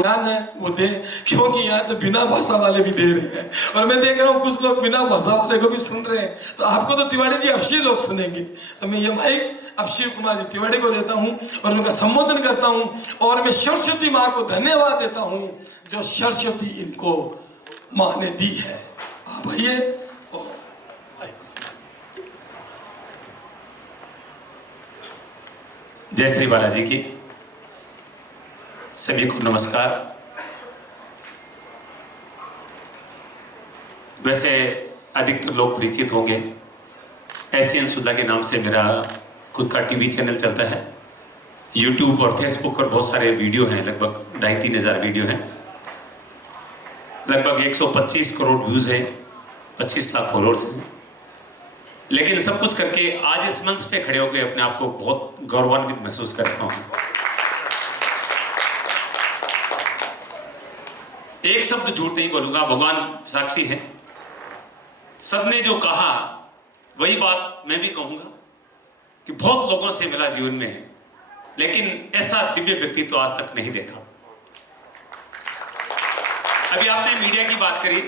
ध्यान है वो दे, क्योंकि यहाँ तो बिना भाषा वाले भी दे रहे हैं और मैं देख रहा हूँ कुछ लोग बिना भाषा वाले को भी सुन रहे हैं। तो आपको तो तिवारी जी अवश्य लोग सुनेंगे। तो मैं ये माइक अब शिव कुमार जी तिवारी को देता हूँ और उनका संबोधन करता हूँ और मैं सरस्वती माँ को धन्यवाद देता हूँ जो सरस्वती इनको माँ ने दी है। आप आइए। जय श्री बालाजी की सभी को नमस्कार। वैसे अधिकतर लोग परिचित होंगे, एशियन सुधा के नाम से मेरा खुद का टीवी चैनल चलता है। यूट्यूब और फेसबुक पर बहुत सारे वीडियो हैं, लगभग 2,500 वीडियो हैं, लगभग 125 करोड़ व्यूज हैं, 25 लाख फॉलोअर्स हैं। लेकिन सब कुछ करके आज इस मंच पे खड़े होकर अपने आप को बहुत गौरवान्वित महसूस कर रहा हूं। एक शब्द झूठ नहीं बोलूंगा, भगवान साक्षी है। सबने जो कहा वही बात मैं भी कहूंगा कि बहुत लोगों से मिला जीवन में, लेकिन ऐसा दिव्य व्यक्तित्व तो आज तक नहीं देखा। अभी आपने मीडिया की बात करी,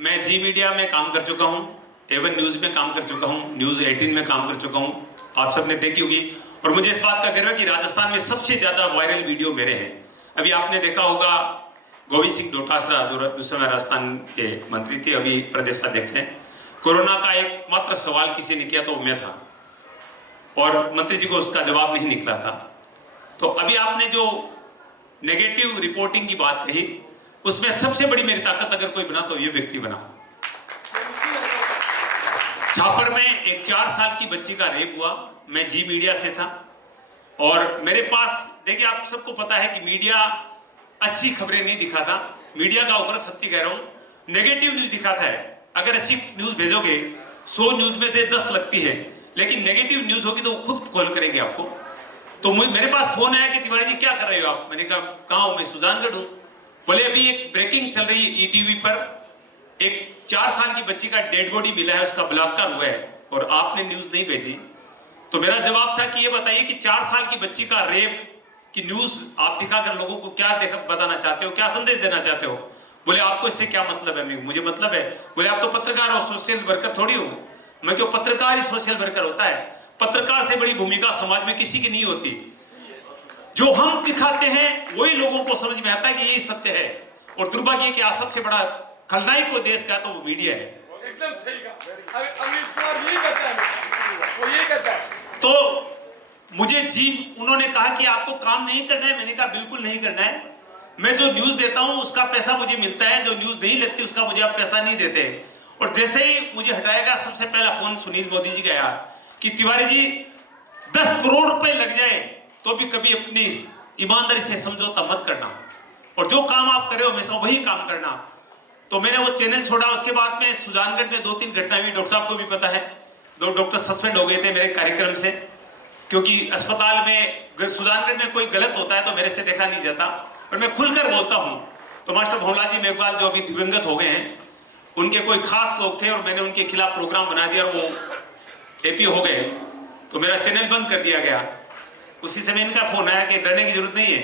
मैं जी मीडिया में काम कर चुका हूं, एवन न्यूज में काम कर चुका हूं, न्यूज 18 में काम कर चुका हूं, आप सबने देखी होगी। और मुझे इस बात का गर्व है कि राजस्थान में सबसे ज्यादा वायरल वीडियो मेरे हैं। अभी आपने देखा होगा गोविंद सिंह डोटासरा जो उस समय राजस्थान के मंत्री थे, अभी प्रदेश अध्यक्ष हैं। कोरोना का एक मात्र सवाल किसी ने किया तो मैं था और मंत्री जी को उसका जवाब नहीं निकला था। तो अभी आपने जो नेगेटिव रिपोर्टिंग की बात कही, उसमें सबसे बड़ी मेरी ताकत अगर कोई बना तो ये व्यक्ति बना। छापर में एक 4 साल की बच्ची का रेप हुआ, मैं जी मीडिया से था और मेरे पास, देखिए आप सबको पता है कि मीडिया अच्छी खबरें नहीं दिखाता, मीडिया का होकर सत्य कह रहा हूं, नेगेटिव न्यूज दिखाता है। अगर अच्छी न्यूज भेजोगे 100 न्यूज में से 10 लगती है, लेकिन नेगेटिव न्यूज होगी तो वो खुद कॉल करेंगे आपको। तो मेरे पास फोन आया कि तिवारी जी क्या कर रहे हो आप? मैंने कहा कहाँ हूं? मैं सुजानगढ़ हूं। बोले अभी एक ब्रेकिंग चल रही है ईटीवी पर, एक 4 साल की बच्ची का डेड बॉडी मिला है, उसका बलात्कार हुआ है और आपने न्यूज नहीं भेजी। तो मेरा जवाब था कि ये बताइए कि 4 साल की बच्ची का रेप की न्यूज आप दिखाकर लोगों को क्या बताना चाहते हो, क्या संदेश देना चाहते हो? बोले आपको इससे क्या मतलब है? मुझे मतलब है। बोले आप तो पत्रकार हो, सोशल वर्कर थोड़ी हो। मैं क्यों, पत्रकार ही सोशल वर्कर होता है। पत्रकार से बड़ी भूमिका समाज में किसी की नहीं होती। जो हम दिखाते हैं वही लोगों को समझ में आता है कि यही सत्य है। और दुर्भाग्य कि आज सबसे बड़ा खलनायक को देश का तो वो मीडिया है। एकदम सही कहा। अमित कुमार यही करता है, वो यही करता है। तो मुझे जी उन्होंने कहा कि आपको काम नहीं करना है, मैंने कहा बिल्कुल नहीं करना है। मैं जो न्यूज देता हूं उसका पैसा मुझे मिलता है, जो न्यूज नहीं लगती उसका मुझे आप पैसा नहीं देते। और जैसे ही मुझे हटाएगा, सबसे पहला फोन सुनील मोदी जी का आया कि तिवारी जी 10 करोड़ रुपए लग जाए तो भी कभी अपनी ईमानदारी से समझौता मत करना, और जो काम आप कर रहे हो हमेशा वही काम करना। तो मैंने वो चैनल छोड़ा। उसके बाद में सुजानगढ़ में 2-3 घटनाएं हुई, डॉक्टर साहब को भी पता है। 2 डॉक्टर सस्पेंड हो गए थे मेरे कार्यक्रम से, क्योंकि अस्पताल में सुजानगढ़ में कोई गलत होता है तो मेरे से देखा नहीं जाता और मैं खुलकर बोलता हूं। तो मास्टर भवनलाल जी मेघवाल जो अभी दिवंगत हो गए हैं, उनके कोई खास लोग थे और मैंने उनके खिलाफ प्रोग्राम बना दिया और वो एपी हो गए, तो मेरा चैनल बंद कर दिया गया। उसी समय इनका फोन आया कि डरने की जरूरत नहीं है,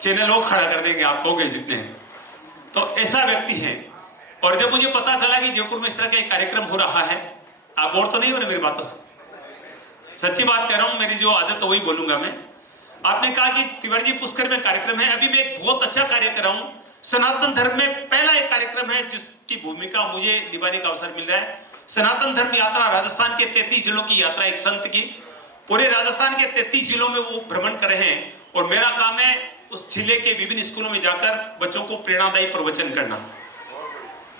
चैनल वो खड़ा कर देंगे, आप हो गए जितने। तो ऐसा व्यक्ति है। और जब मुझे पता चला कि जयपुर में इस तरह का एक कार्यक्रम हो रहा है, आप बोर तो नहीं हो रहे मेरी बातों से? सच्ची बात कह रहा हूं, मेरी जो आदत है वही बोलूंगा मैं। आपने कहा कि तिवारी जी पुष्कर में कार्यक्रम है, अभी मैं एक बहुत अच्छा कार्य कर रहा हूं। सनातन धर्म में पहला एक कार्यक्रम है जिसकी भूमिका मुझे निभाने का अवसर मिल रहा है। सनातन धर्म यात्रा, राजस्थान के 33 जिलों की यात्रा, एक संत की, पूरे राजस्थान के 33 जिलों में वो भ्रमण कर रहे हैं और मेरा काम है उस जिले के विभिन्न स्कूलों में जाकर बच्चों को प्रेरणादायी प्रवचन करना।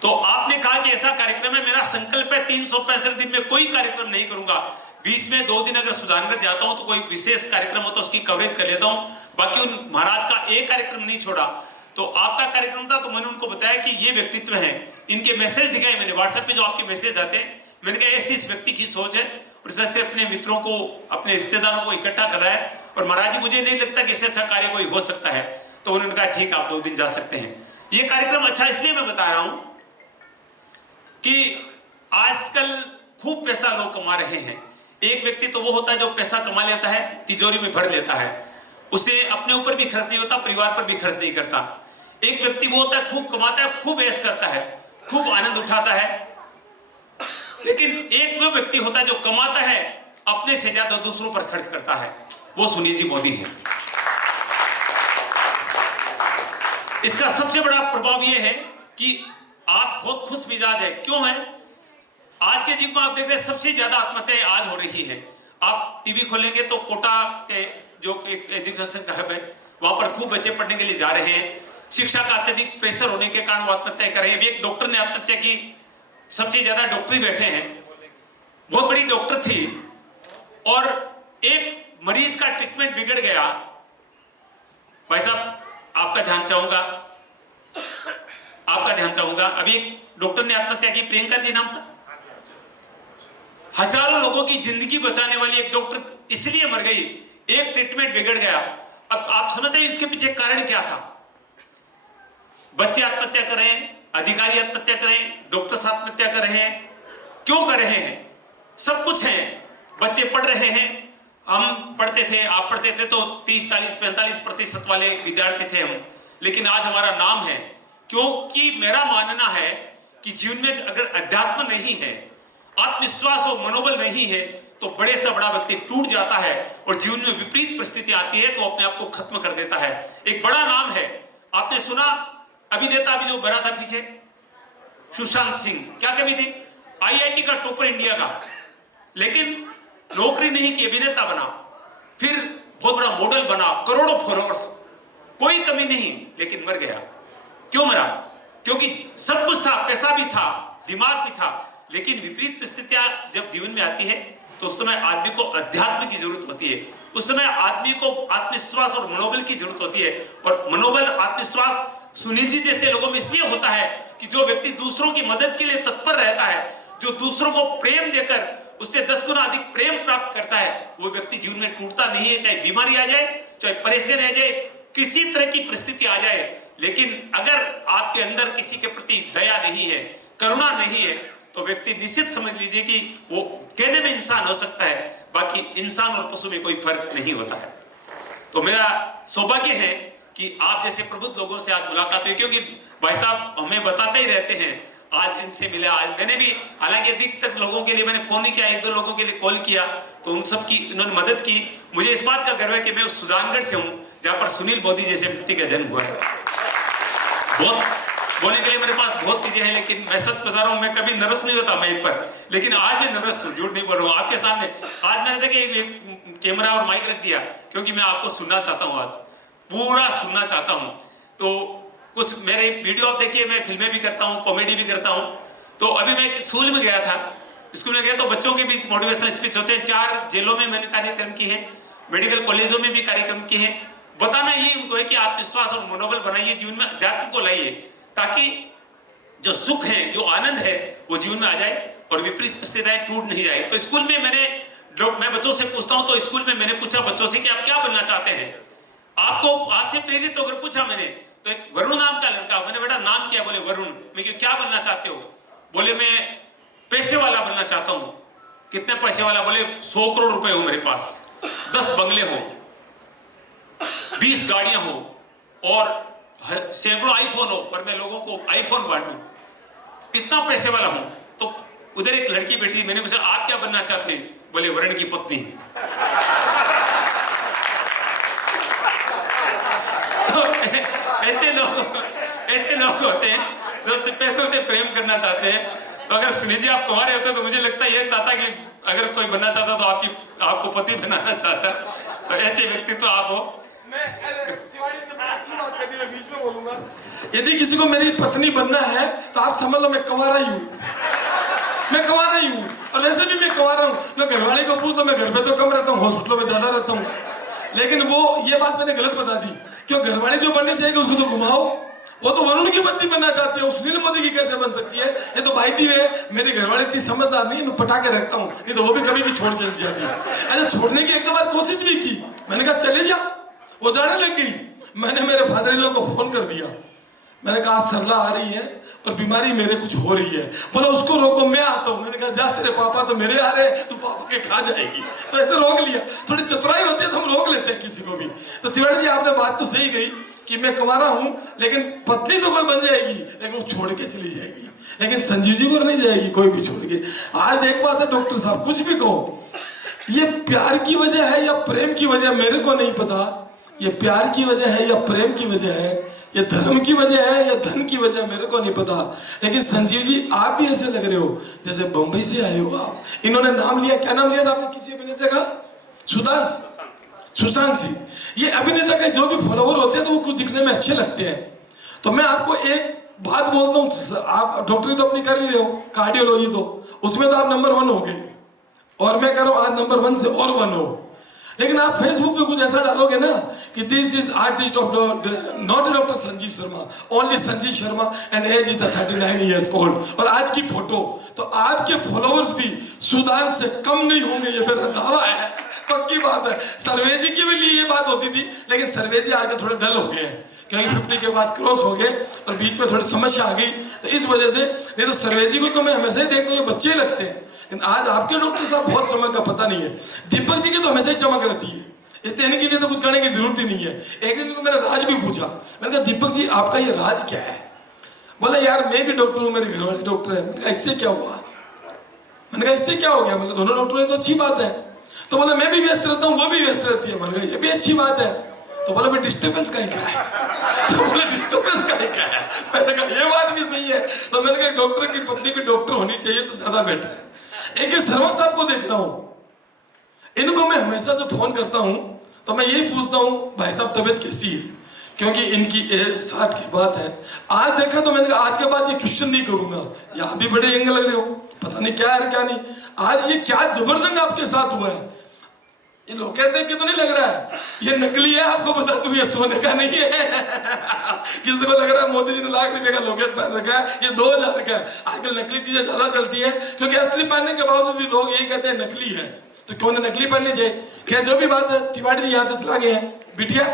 तो आपने कहा कि ऐसा कार्यक्रम है, मेरा संकल्प है 365 दिन में कोई कार्यक्रम नहीं करूंगा। बीच में 2 दिन अगर सुजानगढ़ जाता हूं तो कोई विशेष कार्यक्रम हो तो उसकी कवरेज कर लेता हूं, बाकी उन महाराज का एक कार्यक्रम नहीं छोड़ा। तो आपका कार्यक्रम था तो मैंने उनको बताया कि ये व्यक्तित्व है, इनके मैसेज दिखाए मैंने व्हाट्सएप पे जो आपके मैसेज आते हैं। मैंने कहा ऐसी इस व्यक्ति की सोच है और जैसे अपने मित्रों को, अपने रिश्तेदारों को इकट्ठा कर रहा है और महाराज जी मुझे नहीं लगता कि इससे अच्छा कार्य कोई हो सकता है। तो उन्होंने कहा ठीक, आप 2 दिन जा सकते हैं। ये कार्यक्रम अच्छा इसलिए मैं बता रहा हूं कि आजकल खूब पैसा लोग कमा रहे हैं। एक व्यक्ति तो वो होता है जो पैसा कमा लेता है, तिजोरी में भर लेता है, उसे अपने ऊपर भी खर्च नहीं होता, परिवार पर भी खर्च नहीं करता। एक व्यक्ति वो होता है खूब कमाता है, खूब ऐश करता है, खूब आनंद उठाता है, लेकिन एक वो व्यक्ति होता है जो कमाता है, अपने से ज्यादा दूसरों पर खर्च करता है। वो सुनील जी मोदी है। इसका सबसे बड़ा प्रभाव यह है कि आप बहुत खुश मिजाज है। क्यों है? आज के युग में आप देख रहे हैं सबसे ज्यादा आत्महत्याएं आज हो रही है। आप टीवी खोलेंगे तो कोटा के जो एक एजुकेशन का है वहां पर खूब बच्चे पढ़ने के लिए जा रहे हैं। शिक्षा का अत्यधिक प्रेशर होने के कारण वो आत्महत्या कर रहे हैं। अभी एक डॉक्टर ने आत्महत्या की, सबसे ज्यादा डॉक्टर ही बैठे हैं, बहुत बड़ी डॉक्टर थी, और एक मरीज का ट्रीटमेंट बिगड़ गया। भाई साहब आपका ध्यान चाहूंगा, अभी एक डॉक्टर ने आत्महत्या की, प्रियंका जी नाम था। हजारों लोगों की जिंदगी बचाने वाली एक डॉक्टर इसलिए मर गई, एक ट्रीटमेंट बिगड़ गया। अब आप समझते हैं इसके पीछे कारण क्या था? बच्चे आत्महत्या कर रहे हैं, अधिकारी आत्महत्या कर रहे हैं, डॉक्टर्स आत्महत्या कर रहे हैं। क्यों कर रहे हैं? सब कुछ है, बच्चे पढ़ रहे हैं। हम पढ़ते थे, आप पढ़ते थे तो 30, 40, 45% वाले विद्यार्थी थे हम, लेकिन आज हमारा नाम है। क्योंकि मेरा मानना है कि जीवन में अगर अध्यात्म नहीं है, आत्मविश्वास और मनोबल नहीं है, तो बड़े से बड़ा व्यक्ति टूट जाता है और जीवन में विपरीत परिस्थिति आती है तो अपने आप को खत्म कर देता है। एक बड़ा नाम है, आपने सुना अभिनेता अभी जो बना था पीछे, सुशांत सिंह, क्या कमी थी? IIT का टॉपर इंडिया का, लेकिन नौकरी नहीं की, अभिनेता बना, फिर बहुत बड़ा मॉडल बना, करोड़ों फॉलोअर्स, कोई कमी नहीं, लेकिन मर गया। क्यों मरा? क्योंकि सब कुछ था, पैसा भी था, दिमाग भी था, लेकिन विपरीत परिस्थितियां जब जीवन में आती है तो उस समय आदमी को अध्यात्म की जरूरत होती है। उस समय आदमी को आत्मविश्वास और मनोबल की जरूरत होती है। और मनोबल, आत्मविश्वास सुनील जी जैसे लोगों में इसलिए होता है कि जो व्यक्ति दूसरों की मदद के लिए तत्पर रहता है, जो दूसरों को प्रेम देकर उससे 10 गुना अधिक प्रेम प्राप्त करता है, वो व्यक्ति जीवन में टूटता नहीं है। चाहे बीमारी आ जाए, चाहे परेशानी आ जाए, किसी तरह की परिस्थिति आ जाए, लेकिन अगर आपके अंदर किसी के प्रति दया नहीं है, करुणा नहीं है, तो व्यक्ति निश्चित समझ लीजिए कि वो कहने में इंसान हो सकता है, बाकी इंसान और पशु में कोई फर्क नहीं होता है। तो मेरा सौभाग्य है कि आप जैसे प्रबुद्ध लोगों से आज मुलाकात हुई, क्योंकि भाई साहब हमें बताते ही रहते हैं, आज इनसे मिला। आज मैंने भी, हालांकि अधिकतर लोगों के लिए मैंने फोन नहीं किया, 1-2 लोगों के लिए कॉल किया, तो उन सब की इन्होंने मदद की। मुझे इस बात का गर्व है कि मैं उस सुजानगढ़ से हूँ जहाँ पर सुनील मोदी जैसे व्यक्ति का जन्म हुआ है। बहुत बोलने के लिए मेरे पास बहुत चीजें हैं, लेकिन मैं सच बता रहा हूँ, मैं कभी नर्वस नहीं होता माइक पर, लेकिन आज मैं नर्वस हूँ, झूठ नहीं बोल रहा हूँ आपके सामने। आज मैंने देखिए एक कैमरा और माइक रख दिया, क्योंकि मैं आपको सुनना चाहता हूँ, आज पूरा सुनना चाहता हूँ। तो कुछ मेरे वीडियो आप देखिए, मैं फिल्में भी करता हूँ, कॉमेडी भी करता हूँ। तो अभी मैं स्कूल में गया था, स्कूल में गया तो बच्चों के बीच मोटिवेशनल स्पीच होते हैं। 4 जेलों में मैंने कार्यक्रम किए हैं, मेडिकल कॉलेजों में भी कार्यक्रम किए हैं। बताना ये उनको है कि आत्मविश्वास और मनोबल बनाइए, जीवन में अध्यात्म को लाइए, ताकि जो सुख है, जो आनंद है, वो जीवन में आ जाए और विपरीत परिस्थितियां टूट नहीं जाए। तो स्कूल में मैं बच्चों से पूछता हूँ, तो स्कूल में मैंने पूछा बच्चों से कि आप क्या बनना चाहते हैं? आपसे प्रेरित होकर पूछा मैंने, तो एक वरुण नाम का लड़का, मैंने बेटा नाम क्या? बोले वरुण। मैं क्या बनना चाहते हो? बोले मैं पैसे वाला बनना चाहता हूँ। कितने पैसे वाला? बोले 100 करोड़ रुपए हो मेरे पास, 10 बंगले हो, 20 गाड़ियां हो और सैकड़ों आईफोन हो, पर मैं लोगों को आईफोन बांटूं, इतना पैसे वाला हूं। तो उधर एक लड़की बैठी, मैंने पूछा आप क्या बनना चाहते हैं? बोले वरुण की पत्नी। तो ऐसे लोग होते हैं जो पैसों से प्रेम करना चाहते हैं। तो अगर सुनील जी आप कुंवारे होते तो मुझे लगता है ये चाहता कि अगर कोई बनना चाहता तो आपको पति बनाना चाहता। तो ऐसे व्यक्ति तो आप हो। बीच में बोलूंगा, यदि किसी को मेरी पत्नी बनना है तो आप समझ लो मैं कंवारा ही हूँ, मैं कंवारा ही हूँ। और वैसे भी मैं कंवारा हूँ। मैं घरवाले को पूछ तो मैं घर पे तो कम रहता हूँ, हॉस्पिटलों में ज्यादा रहता हूँ। लेकिन वो ये बात मैंने गलत बता दी, क्यों घरवाली जो बननी चाहिए उसको तो घुमाओ। वो तो वरुण की पत्नी बनना चाहती है, सुनील मोदी की कैसे बन सकती है? ये तो भाई दी है, मेरी घरवाली इतनी समझदार नहीं, मैं पटा के रखता हूँ, नहीं तो वो भी कभी की छोड़ चली जाती है। ऐसे छोड़ने की एक दो बार कोशिश भी की, मैंने कहा चले जा, वो जाने लग गई। मैंने मेरे फादर इन लॉ को फोन कर दिया, मैंने कहा सरला आ रही है और बीमारी मेरे कुछ हो रही है। बोला उसको रोको, मैं आता हूँ। मैंने कहा जा, तेरे पापा तो मेरे आ रहे, तू पापा के खा जाएगी। तो ऐसे रोक लिया। थोड़ी चतुराई होती है तो हम रोक लेते हैं किसी को भी। तो तिवारी जी आपने बात तो सही कही कि मैं कुंवारा हूँ, लेकिन पत्नी तो कोई बन जाएगी, लेकिन वो छोड़ के चली जाएगी, लेकिन संजीव जी को नहीं जाएगी कोई भी छोड़ के। आज एक बात है डॉक्टर साहब, कुछ भी कहो, ये प्यार की वजह है या प्रेम की वजह मेरे को नहीं पता। ये प्यार की वजह है या प्रेम की वजह है, ये धर्म की वजह है या धन की वजह, मेरे को नहीं पता। लेकिन संजीव जी आप भी ऐसे लग रहे हो जैसे बंबई से आए हो आप। इन्होंने नाम लिया, क्या नाम लिया था आपने किसी अभिनेता का? सुशांत सिंह। ये अभिनेता के जो भी फॉलोवर होते हैं तो वो कुछ दिखने में अच्छे लगते हैं। तो मैं आपको एक बात बोलता हूँ, आप डॉक्टरी तो अपनी कर ही रहे हो, कार्डियोलॉजी तो उसमें तो आप नंबर 1 हो गए, और मैं कह रहा हूँ आज नंबर 1 से और 1 हो। लेकिन आप फेसबुक पे कुछ ऐसा डालोगे ना कि this is artist of not doctor Sanjeev Sharma, only Sanjeev Sharma and age is 39 years old, और आज की फोटो, तो आपके फॉलोअर्स भी सुदान से कम नहीं होंगे, ये मेरा दावा है, पक्की बात है। सर्वेजी के भी लिए ये बात होती थी, लेकिन सर्वेजी आगे थोड़े डल हो गए हैं क्योंकि 50 के बाद क्रॉस हो गए और बीच में थोड़ी समस्या आ गई, तो इस वजह से। नहीं तो सर्वेजी को तो मैं हमेशा ही देखता हूँ ये बच्चे लगते हैं, लेकिन आज आपके डॉक्टर साहब बहुत चमक का पता नहीं है। दीपक जी की तो हमेशा ही चमक रहती है, इसलिए इनके लिए तो कुछ करने की जरूरत ही नहीं है। एक दिन को मैंने राज भी पूछा, मैंने कहा दीपक जी आपका ये राज क्या है? बोला यार मैं भी डॉक्टर हूँ, मेरे घर वाले डॉक्टर है। मैंने कहा इससे क्या हुआ? मैंने कहा इससे क्या हो गया? मतलब दोनों डॉक्टर है तो अच्छी बात है। तो बोला मैं भी व्यस्त रहता हूँ, वो भी व्यस्त रहती है। मैंने कहा ये भी अच्छी बात है। तो बोला मैं डिस्टर्बेंस का ही क्या है? तो बोले डिस्टर्बेंस का ही क्या है? मैंने कहा ये बात भी सही है। तो मैंने कहा डॉक्टर की पत्नी भी डॉक्टर होनी चाहिए तो ज्यादा बेटर है। एक शर्मा साहब को देख रहा हूँ, इनको मैं हमेशा से फोन करता हूँ तो मैं यही पूछता हूँ भाई साहब तबीयत कैसी है, क्योंकि इनकी एज 60 की बात है। आज देखा तो मैंने कहा आज के बाद ये क्वेश्चन नहीं करूंगा, ये आप भी बड़े यंग लग रहे हो, पता नहीं क्या है क्या नहीं। आज ये क्या जबरदस्त आपके साथ हुआ है, ये लॉकेट देख के तो नहीं लग रहा है ये नकली है, आपको बता दूं ये सोने का नहीं है। किसी को लग रहा है मोदी जी ने लाख रुपए का लॉकेट पहन रखा है, ये 2000 का है। आजकल नकली चीजें ज्यादा चलती है, क्योंकि असली पहनने के बावजूद भी लोग यही कहते हैं नकली है, तो क्यों ना नकली पहननी चाहिए। खैर जो भी बात है, तिवारी जी यहाँ से चला गए हैं। बिटिया,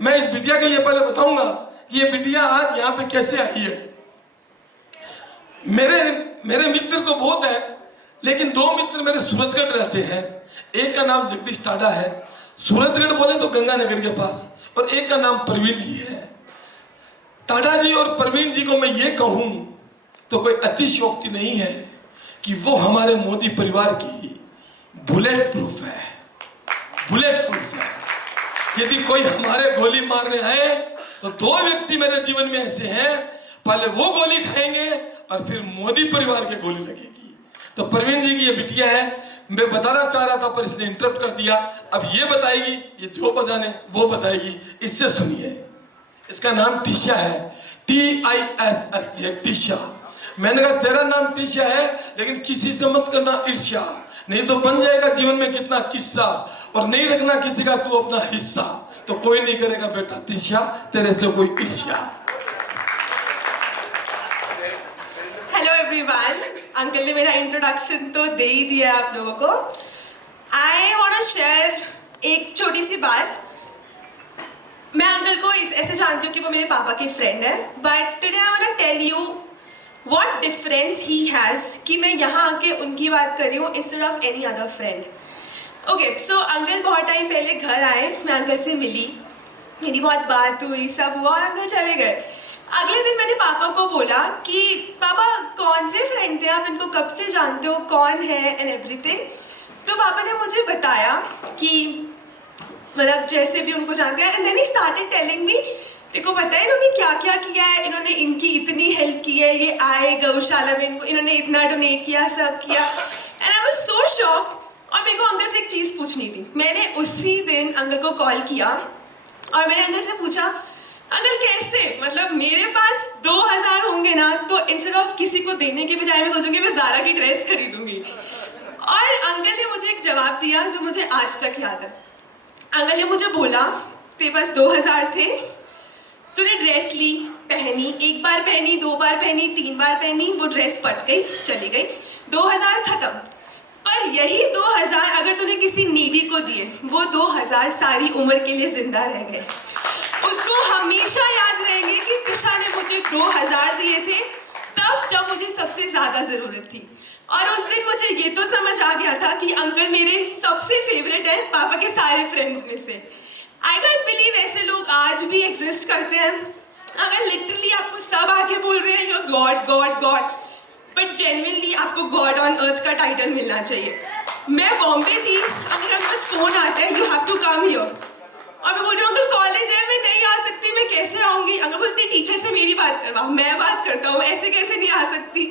मैं इस बिटिया के लिए पहले बताऊंगा कि ये बिटिया आज यहाँ पे कैसे आई है। मेरे मित्र तो बहुत है, लेकिन 2 मित्र मेरे सूरतगढ़ रहते हैं। एक का नाम जगदीश टाडा है, सूरतगढ़ बोले तो गंगानगर के पास, और एक का नाम प्रवीण जी है। टाडा जी और प्रवीण जी को मैं ये कहूं तो कोई अतिशयोक्ति नहीं है कि वो हमारे मोदी परिवार की बुलेट प्रूफ है, बुलेट प्रूफ है। यदि कोई हमारे गोली मारने आए तो 2 व्यक्ति मेरे जीवन में ऐसे हैं, पहले वो गोली खाएंगे और फिर मोदी परिवार के गोली लगेगी। तो प्रवीण जी की ये बिटिया है, मैं बताना चाह रहा था पर इसने इंटरप्ट कर दिया। अब ये बताएगी, ये जो बजाने वो बताएगी, इससे सुनिए। इसका नाम टीशा है, TISH, टीशा। मैंने कहा तेरा नाम टीशा है, लेकिन किसी से मत करना ईर्ष्या, नहीं तो बन जाएगा जीवन में कितना किस्सा, और नहीं रखना किसी का तू अपना हिस्सा, तो कोई नहीं करेगा बेटा टीशा तेरे से कोई ईर्ष्या। हेलो एवरीवन, अंकल ने मेरा इंट्रोडक्शन तो दे ही दिया आप लोगों को। आई वांट टू शेयर एक छोटी सी बात। मैं अंकल को ऐसे जानती हूँ कि वो मेरे पापा के फ्रेंड है, but today I want to tell you what difference he has कि मैं यहाँ आके उनकी बात कर रही हूँ instead of any other friend. Okay, so uncle बहुत टाइम पहले घर आए, मैं अंकल से मिली, मेरी बहुत बात हुई, सब हुआ और अंकल चले गए। अगले दिन मैंने पापा को बोला कि पापा कौन से फ्रेंड थे आप, इनको कब से जानते हो, कौन है एंड एवरीथिंग। तो पापा ने मुझे बताया कि मतलब जैसे भी उनको जानते हैं, and then he started telling me, देखो पता है इन्होंने क्या क्या किया है, इन्होंने इनकी इतनी हेल्प की है, ये आए गौशाला में, इनको इन्होंने इतना डोनेट किया, सब किया, and I was so shocked. और मेरे को अंकल से एक चीज़ पूछनी थी। मैंने उसी दिन अंकल को कॉल किया और मैंने अंकल से पूछा, अंकल कैसे, मतलब मेरे पास 2000 होंगे ना, तो इंस्टेड ऑफ किसी को देने के बजाय मैं सोचूंगी मैं ज़ारा की ड्रेस खरीदूंगी। और अंकल ने मुझे एक जवाब दिया जो मुझे आज तक याद है। अंकल ने मुझे बोला तेरे पास 2000 थे, तूने ड्रेस ली, पहनी, 1 बार पहनी, 2 बार पहनी, 3 बार पहनी, वो ड्रेस फट गई, चली गई, 2000 खत्म। पर यही 2000 अगर तूने किसी नीडी को दिए, वो 2000 सारी उम्र के लिए जिंदा रह गए, उसको हमेशा याद रहेंगे कि तिशा ने मुझे 2000 दिए थे तब जब मुझे सबसे ज्यादा जरूरत थी। और उस दिन मुझे ये तो समझ आ गया था कि अंकल मेरे सबसे फेवरेट है पापा के सारे फ्रेंड्स में से। आई डोंट बिलीव ऐसे लोग आज भी एग्जिस्ट करते हैं। अगर लिटरली आपको सब आके बोल रहे हैं your God God God, but genuinely आपको गॉड ऑन अर्थ का टाइटल मिलना चाहिए। मैं बॉम्बे थी, अगर आपके पास फोन आता है you have to come here, और मैं बोल रही हूँ अंकल कॉलेज है मैं नहीं आ सकती, मैं कैसे आऊँगी? अंकल बोलती टीचर से मेरी बात करवाओ, मैं बात करता हूँ, ऐसे कैसे नहीं आ सकती।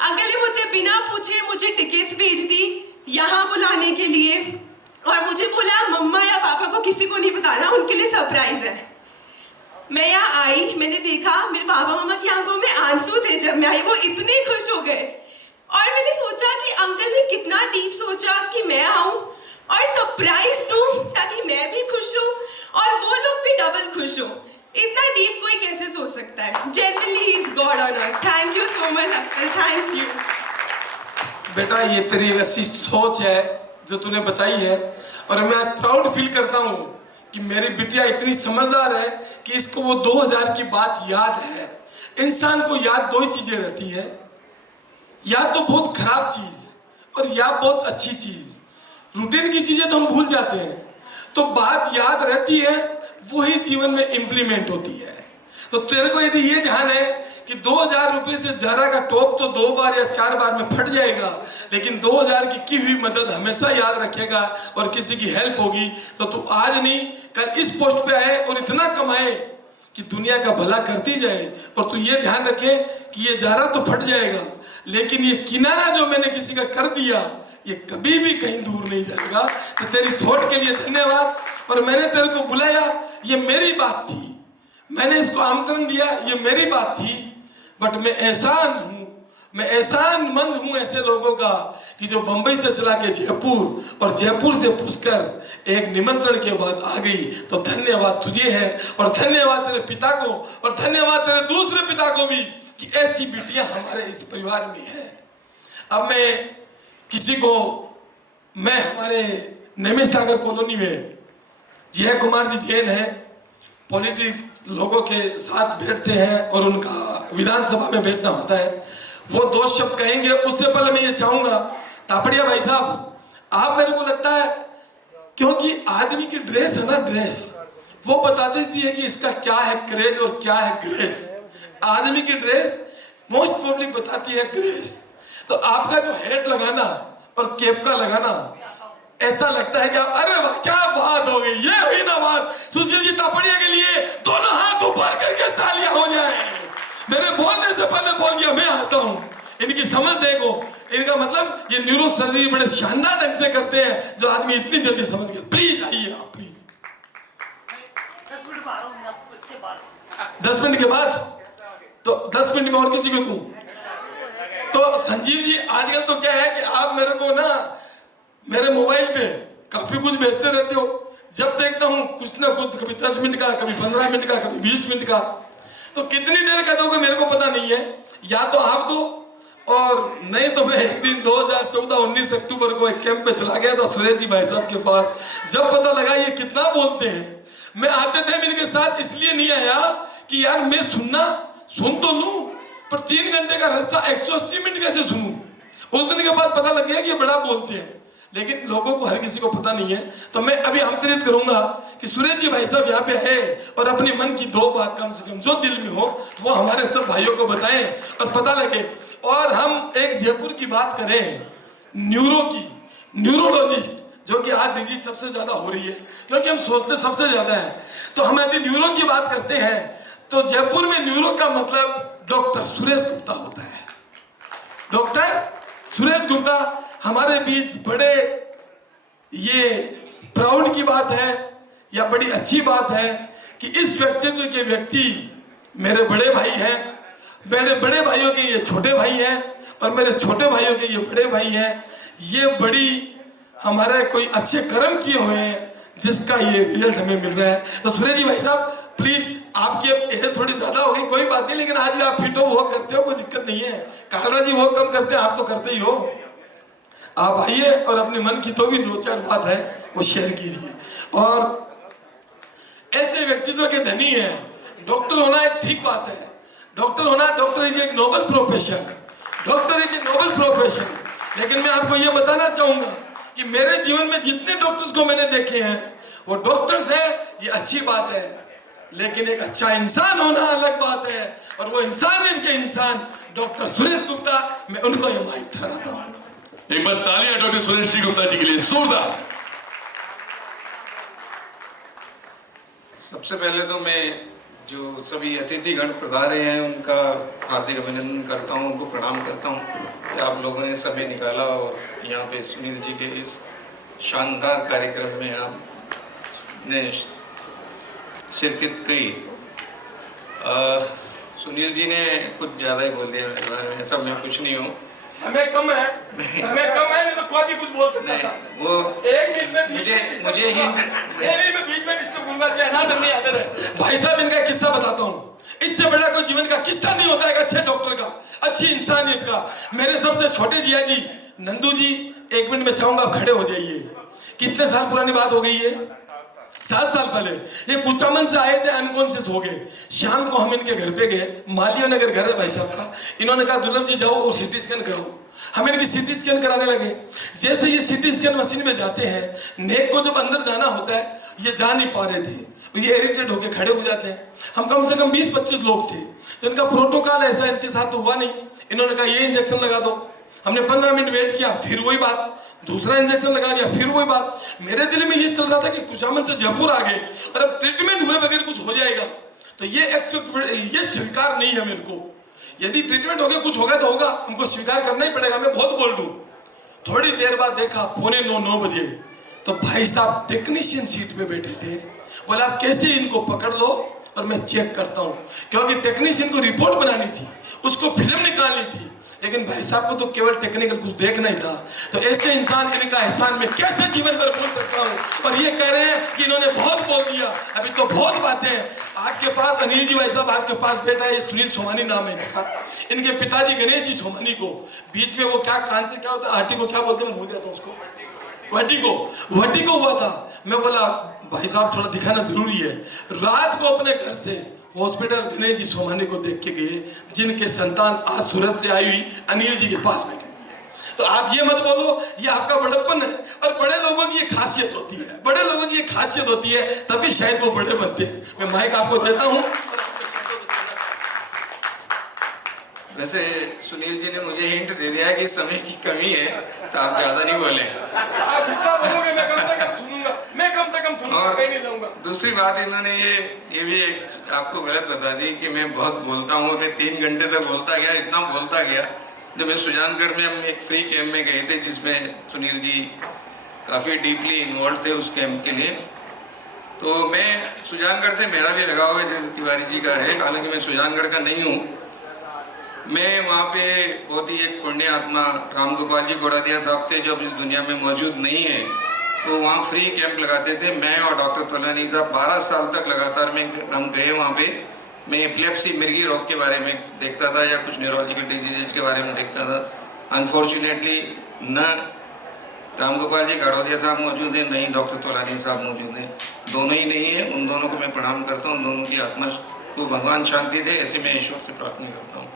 अंकल ने मुझे बिना पूछे मुझे टिकट्स भेज दी यहाँ बुलाने के लिए, और मुझे बोला मम्मा या पापा को किसी को नहीं बताना, उनके लिए सरप्राइज है। मैं यहाँ आई, मैंने देखा मेरे पापा मम्मा की आंखों में आंसू थे जब मैं आई, वो इतने खुश हो गए। और मैंने सोचा कि अंकल ने कितना डीप सोचा कि मैं आऊँ और सरप्राइज दूँ ताकि मैं भी खुश हूँ और वो लोग भी डबल खुश हो। इतना डीप कोई कैसे सोच सकता है? Genuinely he is God on earth. Thank you so much uncle, thank you. बेटा ये तेरी एक ऐसी सोच है जो तूने बताई है, और मैं आज प्राउड फील करता हूँ कि मेरी बिटिया इतनी समझदार है कि इसको वो 2000 की बात याद है। इंसान को याद दो ही चीजें रहती है, या तो बहुत खराब चीज और या बहुत अच्छी चीज। रूटीन की चीजें तो हम भूल जाते हैं, तो बात याद रहती है, वही जीवन में इंप्लीमेंट होती है। तो तेरे को यदि ये ध्यान है कि 2000 रुपये से ज़रा का टॉप तो 2 बार या 4 बार में फट जाएगा, लेकिन 2000 की हुई मदद हमेशा याद रखेगा और किसी की हेल्प होगी, तो तू आज नहीं कल इस पोस्ट पे आए और इतना कमाए कि दुनिया का भला करती जाए। और तू ये ध्यान रखे कि ये ज़रा तो फट जाएगा, लेकिन ये किनारा जो मैंने किसी का कर दिया ये कभी भी कहीं दूर नहीं जाएगा। तो तेरी थॉट के लिए धन्यवाद। और मैंने तेरे को बुलाया, ये मेरी बात थी, मैंने इसको आमंत्रण दिया, ये मेरी बात थी, बट मैं एहसान हूँ, मैं एहसानमंद हूँ ऐसे लोगों का कि जो बंबई से चला के जयपुर और जयपुर से पुष्कर एक निमंत्रण के बाद आ गई। तो धन्यवाद तुझे है, और धन्यवाद तेरे पिता को, और धन्यवाद तेरे दूसरे पिता को भी कि ऐसी बेटियां हमारे इस परिवार में है। अब मैं किसी को, मैं हमारे नेमी सागर कॉलोनी में जय कुमार जी जैन है, पॉलिटिक्स लोगों के साथ बैठते हैं और उनका विधानसभा में बैठना होता है, वो 2 शब्द कहेंगे। उससे पहले मैं ये चाहूंगा तापड़िया भाई साहब, आप मेरे को लगता है क्योंकि आदमी की ड्रेस है ना, ड्रेस वो बता देती है कि इसका क्या है क्रेज और क्या है ग्रेस। आदमी की ड्रेस मोस्ट प्रोबेबली बताती है ग्रेस। तो आपका जो हेट लगाना और कैप का लगाना, ऐसा लगता है कि अरे वाह क्या बात हो गई, ये हुई ना बात। सुशील जी तापड़िया के लिए दोनों हाथ ऊपर करके तालियां हो जाए। मेरे बोलने से पहले बोल गया मैं आता हूं। इनकी समझ देखो, इनका मतलब ये न्यूरो सर्जरी बड़े शानदार ढंग से करते हैं जो आदमी इतनी जल्दी समझ गया। प्लीज आइए आप, प्लीज 10 मिनट के बाद, तो 10 मिनट में और किसी को दूं? तो संजीव जी आजकल तो क्या है कि आप मेरे को ना मेरे मोबाइल पे काफी कुछ भेजते रहते हो, जब देखता हूँ कुछ ना कुछ, कभी 10 मिनट का, कभी 15 मिनट का, कभी 20 मिनट का। तो कितनी देर का दोगे मेरे को पता नहीं है, या तो आप दो, और नहीं तो मैं एक दिन 2014-19 अक्टूबर को एक कैंप पे चला गया था सुरेश जी भाई साहब के पास। जब पता लगा ये कितना बोलते हैं, मैं आते टाइम इनके साथ इसलिए नहीं आया कि यार मैं सुन तो लूं, पर 3 घंटे का रास्ता 180 मिनट कैसे सुनूं। उस दिन के बाद पता लग गया कि ये बड़ा बोलते हैं, लेकिन लोगों को, हर किसी को पता नहीं है। तो मैं अभी आमंत्रित करूंगा कि सुरेश जी भाई साहब यहाँ पे है और अपने मन की 2 बात कम से कम जो दिल में हो वो हमारे सब भाइयों को बताएं और पता लगे। और हम एक जयपुर की बात करें, न्यूरो की, न्यूरोलॉजिस्ट जो कि आज डिजीज सबसे ज्यादा हो रही है, क्योंकि हम सोचते सबसे ज्यादा है। तो हम यदि न्यूरो की बात करते हैं तो जयपुर में न्यूरो का मतलब डॉक्टर सुरेश गुप्ता होता है। डॉक्टर सुरेश गुप्ता हमारे बीच बड़े, ये प्राउड की बात है या बड़ी अच्छी बात है कि इस व्यक्तित्व के व्यक्ति मेरे बड़े भाई हैं, मेरे बड़े भाइयों के ये छोटे भाई हैं और मेरे छोटे भाइयों के ये बड़े भाई हैं। ये बड़ी हमारे कोई अच्छे कर्म किए हुए हैं जिसका ये रिजल्ट हमें मिल रहा है। तो सुरेश जी भाई साहब प्लीज, आपकी एज थोड़ी ज्यादा हो गई, कोई बात नहीं, लेकिन आज भी आप फिट हो, वॉक करते हो, कोई दिक्कत नहीं है। कालरा जी वॉक कम करते हैं, आप तो करते ही हो। आप आइए और अपने मन की तो भी 2-4 बात है वो शेयर कीजिए। और ऐसे व्यक्तित्व के धनी है, डॉक्टर होना एक ठीक बात है, डॉक्टर होना, डॉक्टर इज एक noble profession, doctor is a noble profession. लेकिन मैं आपको ये बताना चाहूंगा कि मेरे जीवन में जितने डॉक्टर्स को मैंने देखे हैं वो डॉक्टर्स हैं, ये अच्छी बात है, लेकिन एक अच्छा इंसान होना अलग बात है। और वो इंसान इनके इंसान डॉक्टर सुरेश गुप्ता, मैं उनको ये माइक ठहराता हूँ। एक बार तालियां डॉक्टर सुरेश जी गुप्ता जी के लिए जोरदार। सबसे पहले तो मैं जो सभी अतिथिगण पधारे हैं उनका हार्दिक अभिनंदन करता हूं, उनको प्रणाम करता हूं कि आप लोगों ने समय निकाला और यहाँ पे सुनील जी के इस शानदार कार्यक्रम में आपने शिरकत की। सुनील जी ने कुछ ज़्यादा ही बोल दिया मेरे बारे में, ऐसा मैं कुछ नहीं हूँ। समय कम है, समय कम है, नहीं तो कोई भी कुछ बोल सकता था। वो एक मिनट में मुझे हिंट नहीं, मैं बीच में डिस्टर्ब करूंगा, चाहे ना नहीं आदर है। भाई साहब, इनका किस्सा बताता हूँ, इससे बड़ा कोई जीवन का किस्सा नहीं होता है अच्छे डॉक्टर का, अच्छी इंसानियत का। मेरे सबसे छोटे जिया जी नंदू जी, एक मिनट में चाहूंगा आप खड़े हो जाइए। कितने साल पुरानी बात हो गई है? 7 साल पहले ये कुचामन से आए थे, अनकॉन्शियस हो गए। शाम को हम इनके घर पे गए, मालिया नगर घर है भाई साहब का। इन्होंने कहा दुर्लभ जी जाओ और सीटी स्कैन करो। हम इनकी सीटी स्कैन कराने लगे। जैसे ये सीटी स्कैन मशीन में जाते हैं, नेक को जब अंदर जाना होता है, ये जा नहीं पा रहे थे, ये इरिटेट होकर खड़े हो जाते हैं। हम कम से कम 20-25 लोग थे, तो इनका प्रोटोकॉल ऐसा इनके साथ हुआ नहीं। इन्होंने कहा ये इंजेक्शन लगा दो। हमने 15 मिनट वेट किया, फिर वही बात, दूसरा इंजेक्शन लगा दिया, फिर वही बात। मेरे दिल में ये चल रहा था कि कुचामन से जयपुर आ गए और अब ट्रीटमेंट हुए बगैर कुछ हो जाएगा, तो ये स्वीकार नहीं है मेरे को। यदि ट्रीटमेंट हो गया, कुछ होगा तो होगा, हमको स्वीकार करना ही पड़ेगा। मैं बहुत बोल दूं। थोड़ी देर बाद देखा 8:45-9 बजे, तो भाई साहब टेक्नीशियन सीट पे बैठे थे। बोला आप कैसे इनको पकड़ लो और मैं चेक करता हूँ, क्योंकि टेक्नीशियन को रिपोर्ट बनानी थी, उसको फिल्म निकालनी थी। लेकिन भाई साहब को तो केवल टेक्निकल कुछ देखना ही था। तो ऐसे इंसान, इनका एहसान मैं कैसे जीवन भर भूल सकता हूँ? और ये कह रहे हैं कि इन्होंने बहुत बोल दिया, अभी तो बहुत बातें। आपके पास अनिल जी भाई साहब आपके पास बैठा है, सुनील सोमानी नाम है इसका। इनके पिताजी गणेश जी सोमानी को बीच में वो क्या कान से क्या होता है, आटी को क्या बोलते हैं, मैं भूल जाता हूँ उसको, वटी को हुआ था। मैं बोला भाई साहब थोड़ा दिखाना जरूरी है। रात को अपने घर से हॉस्पिटल गणेश जी सोमानी को देख के गए, जिनके संतान आज सूरत से आई हुई अनिल जी के पास बैठी हुई है। तो आप ये मत बोलो ये आपका बड़प्पन है। और बड़े लोगों की ये खासियत होती है, बड़े लोगों की ये खासियत होती है, तभी शायद वो बड़े बनते हैं। मैं माइक आपको देता हूँ। वैसे सुनील जी ने मुझे हिंट दे दिया कि समय की कमी है, तो आप ज्यादा नहीं बोले। आप जितना बोलोगे मैं कम से कम सुनूंगा, मैं कम से कम सुनूंगा, और कहीं नहीं लाऊंगा। दूसरी बात इन्होंने ये भी एक आपको गलत बता दी कि मैं बहुत बोलता हूँ। मैं 3 घंटे तक बोलता गया, इतना बोलता गया। जब मैं सुजानगढ़ में हम एक फ्री कैंप में गए थे, जिसमें सुनील जी काफ़ी डीपली इन्वॉल्व थे उस कैंप के लिए। तो मैं सुजानगढ़ से मेरा भी लगाव है जैसे तिवारी जी का है, हालांकि मैं सुजानगढ़ का नहीं हूँ। मैं वहाँ पे बहुत ही एक पुण्य आत्मा राम गोपाल जी गोड़ादिया साहब थे, जो अब इस दुनिया में मौजूद नहीं है। तो वहाँ फ्री कैंप लगाते थे। मैं और डॉक्टर तोलानी साहब 12 साल तक लगातार हम गए वहाँ पे। मैं एपिलेप्सी, मिर्गी रोग के बारे में देखता था या कुछ न्यूरोलॉजिकल डिजीजेज के बारे में देखता था। अनफॉर्चुनेटली न राम गोपाल जी गाड़ोदिया साहब मौजूद हैं, नहीं डॉक्टर तोलानी साहब मौजूद हैं। दोनों ही नहीं है। उन दोनों को मैं प्रणाम करता हूँ। दोनों की आत्मा को भगवान शांति दे, ऐसे मैं ईश्वर से प्रार्थना करता हूँ।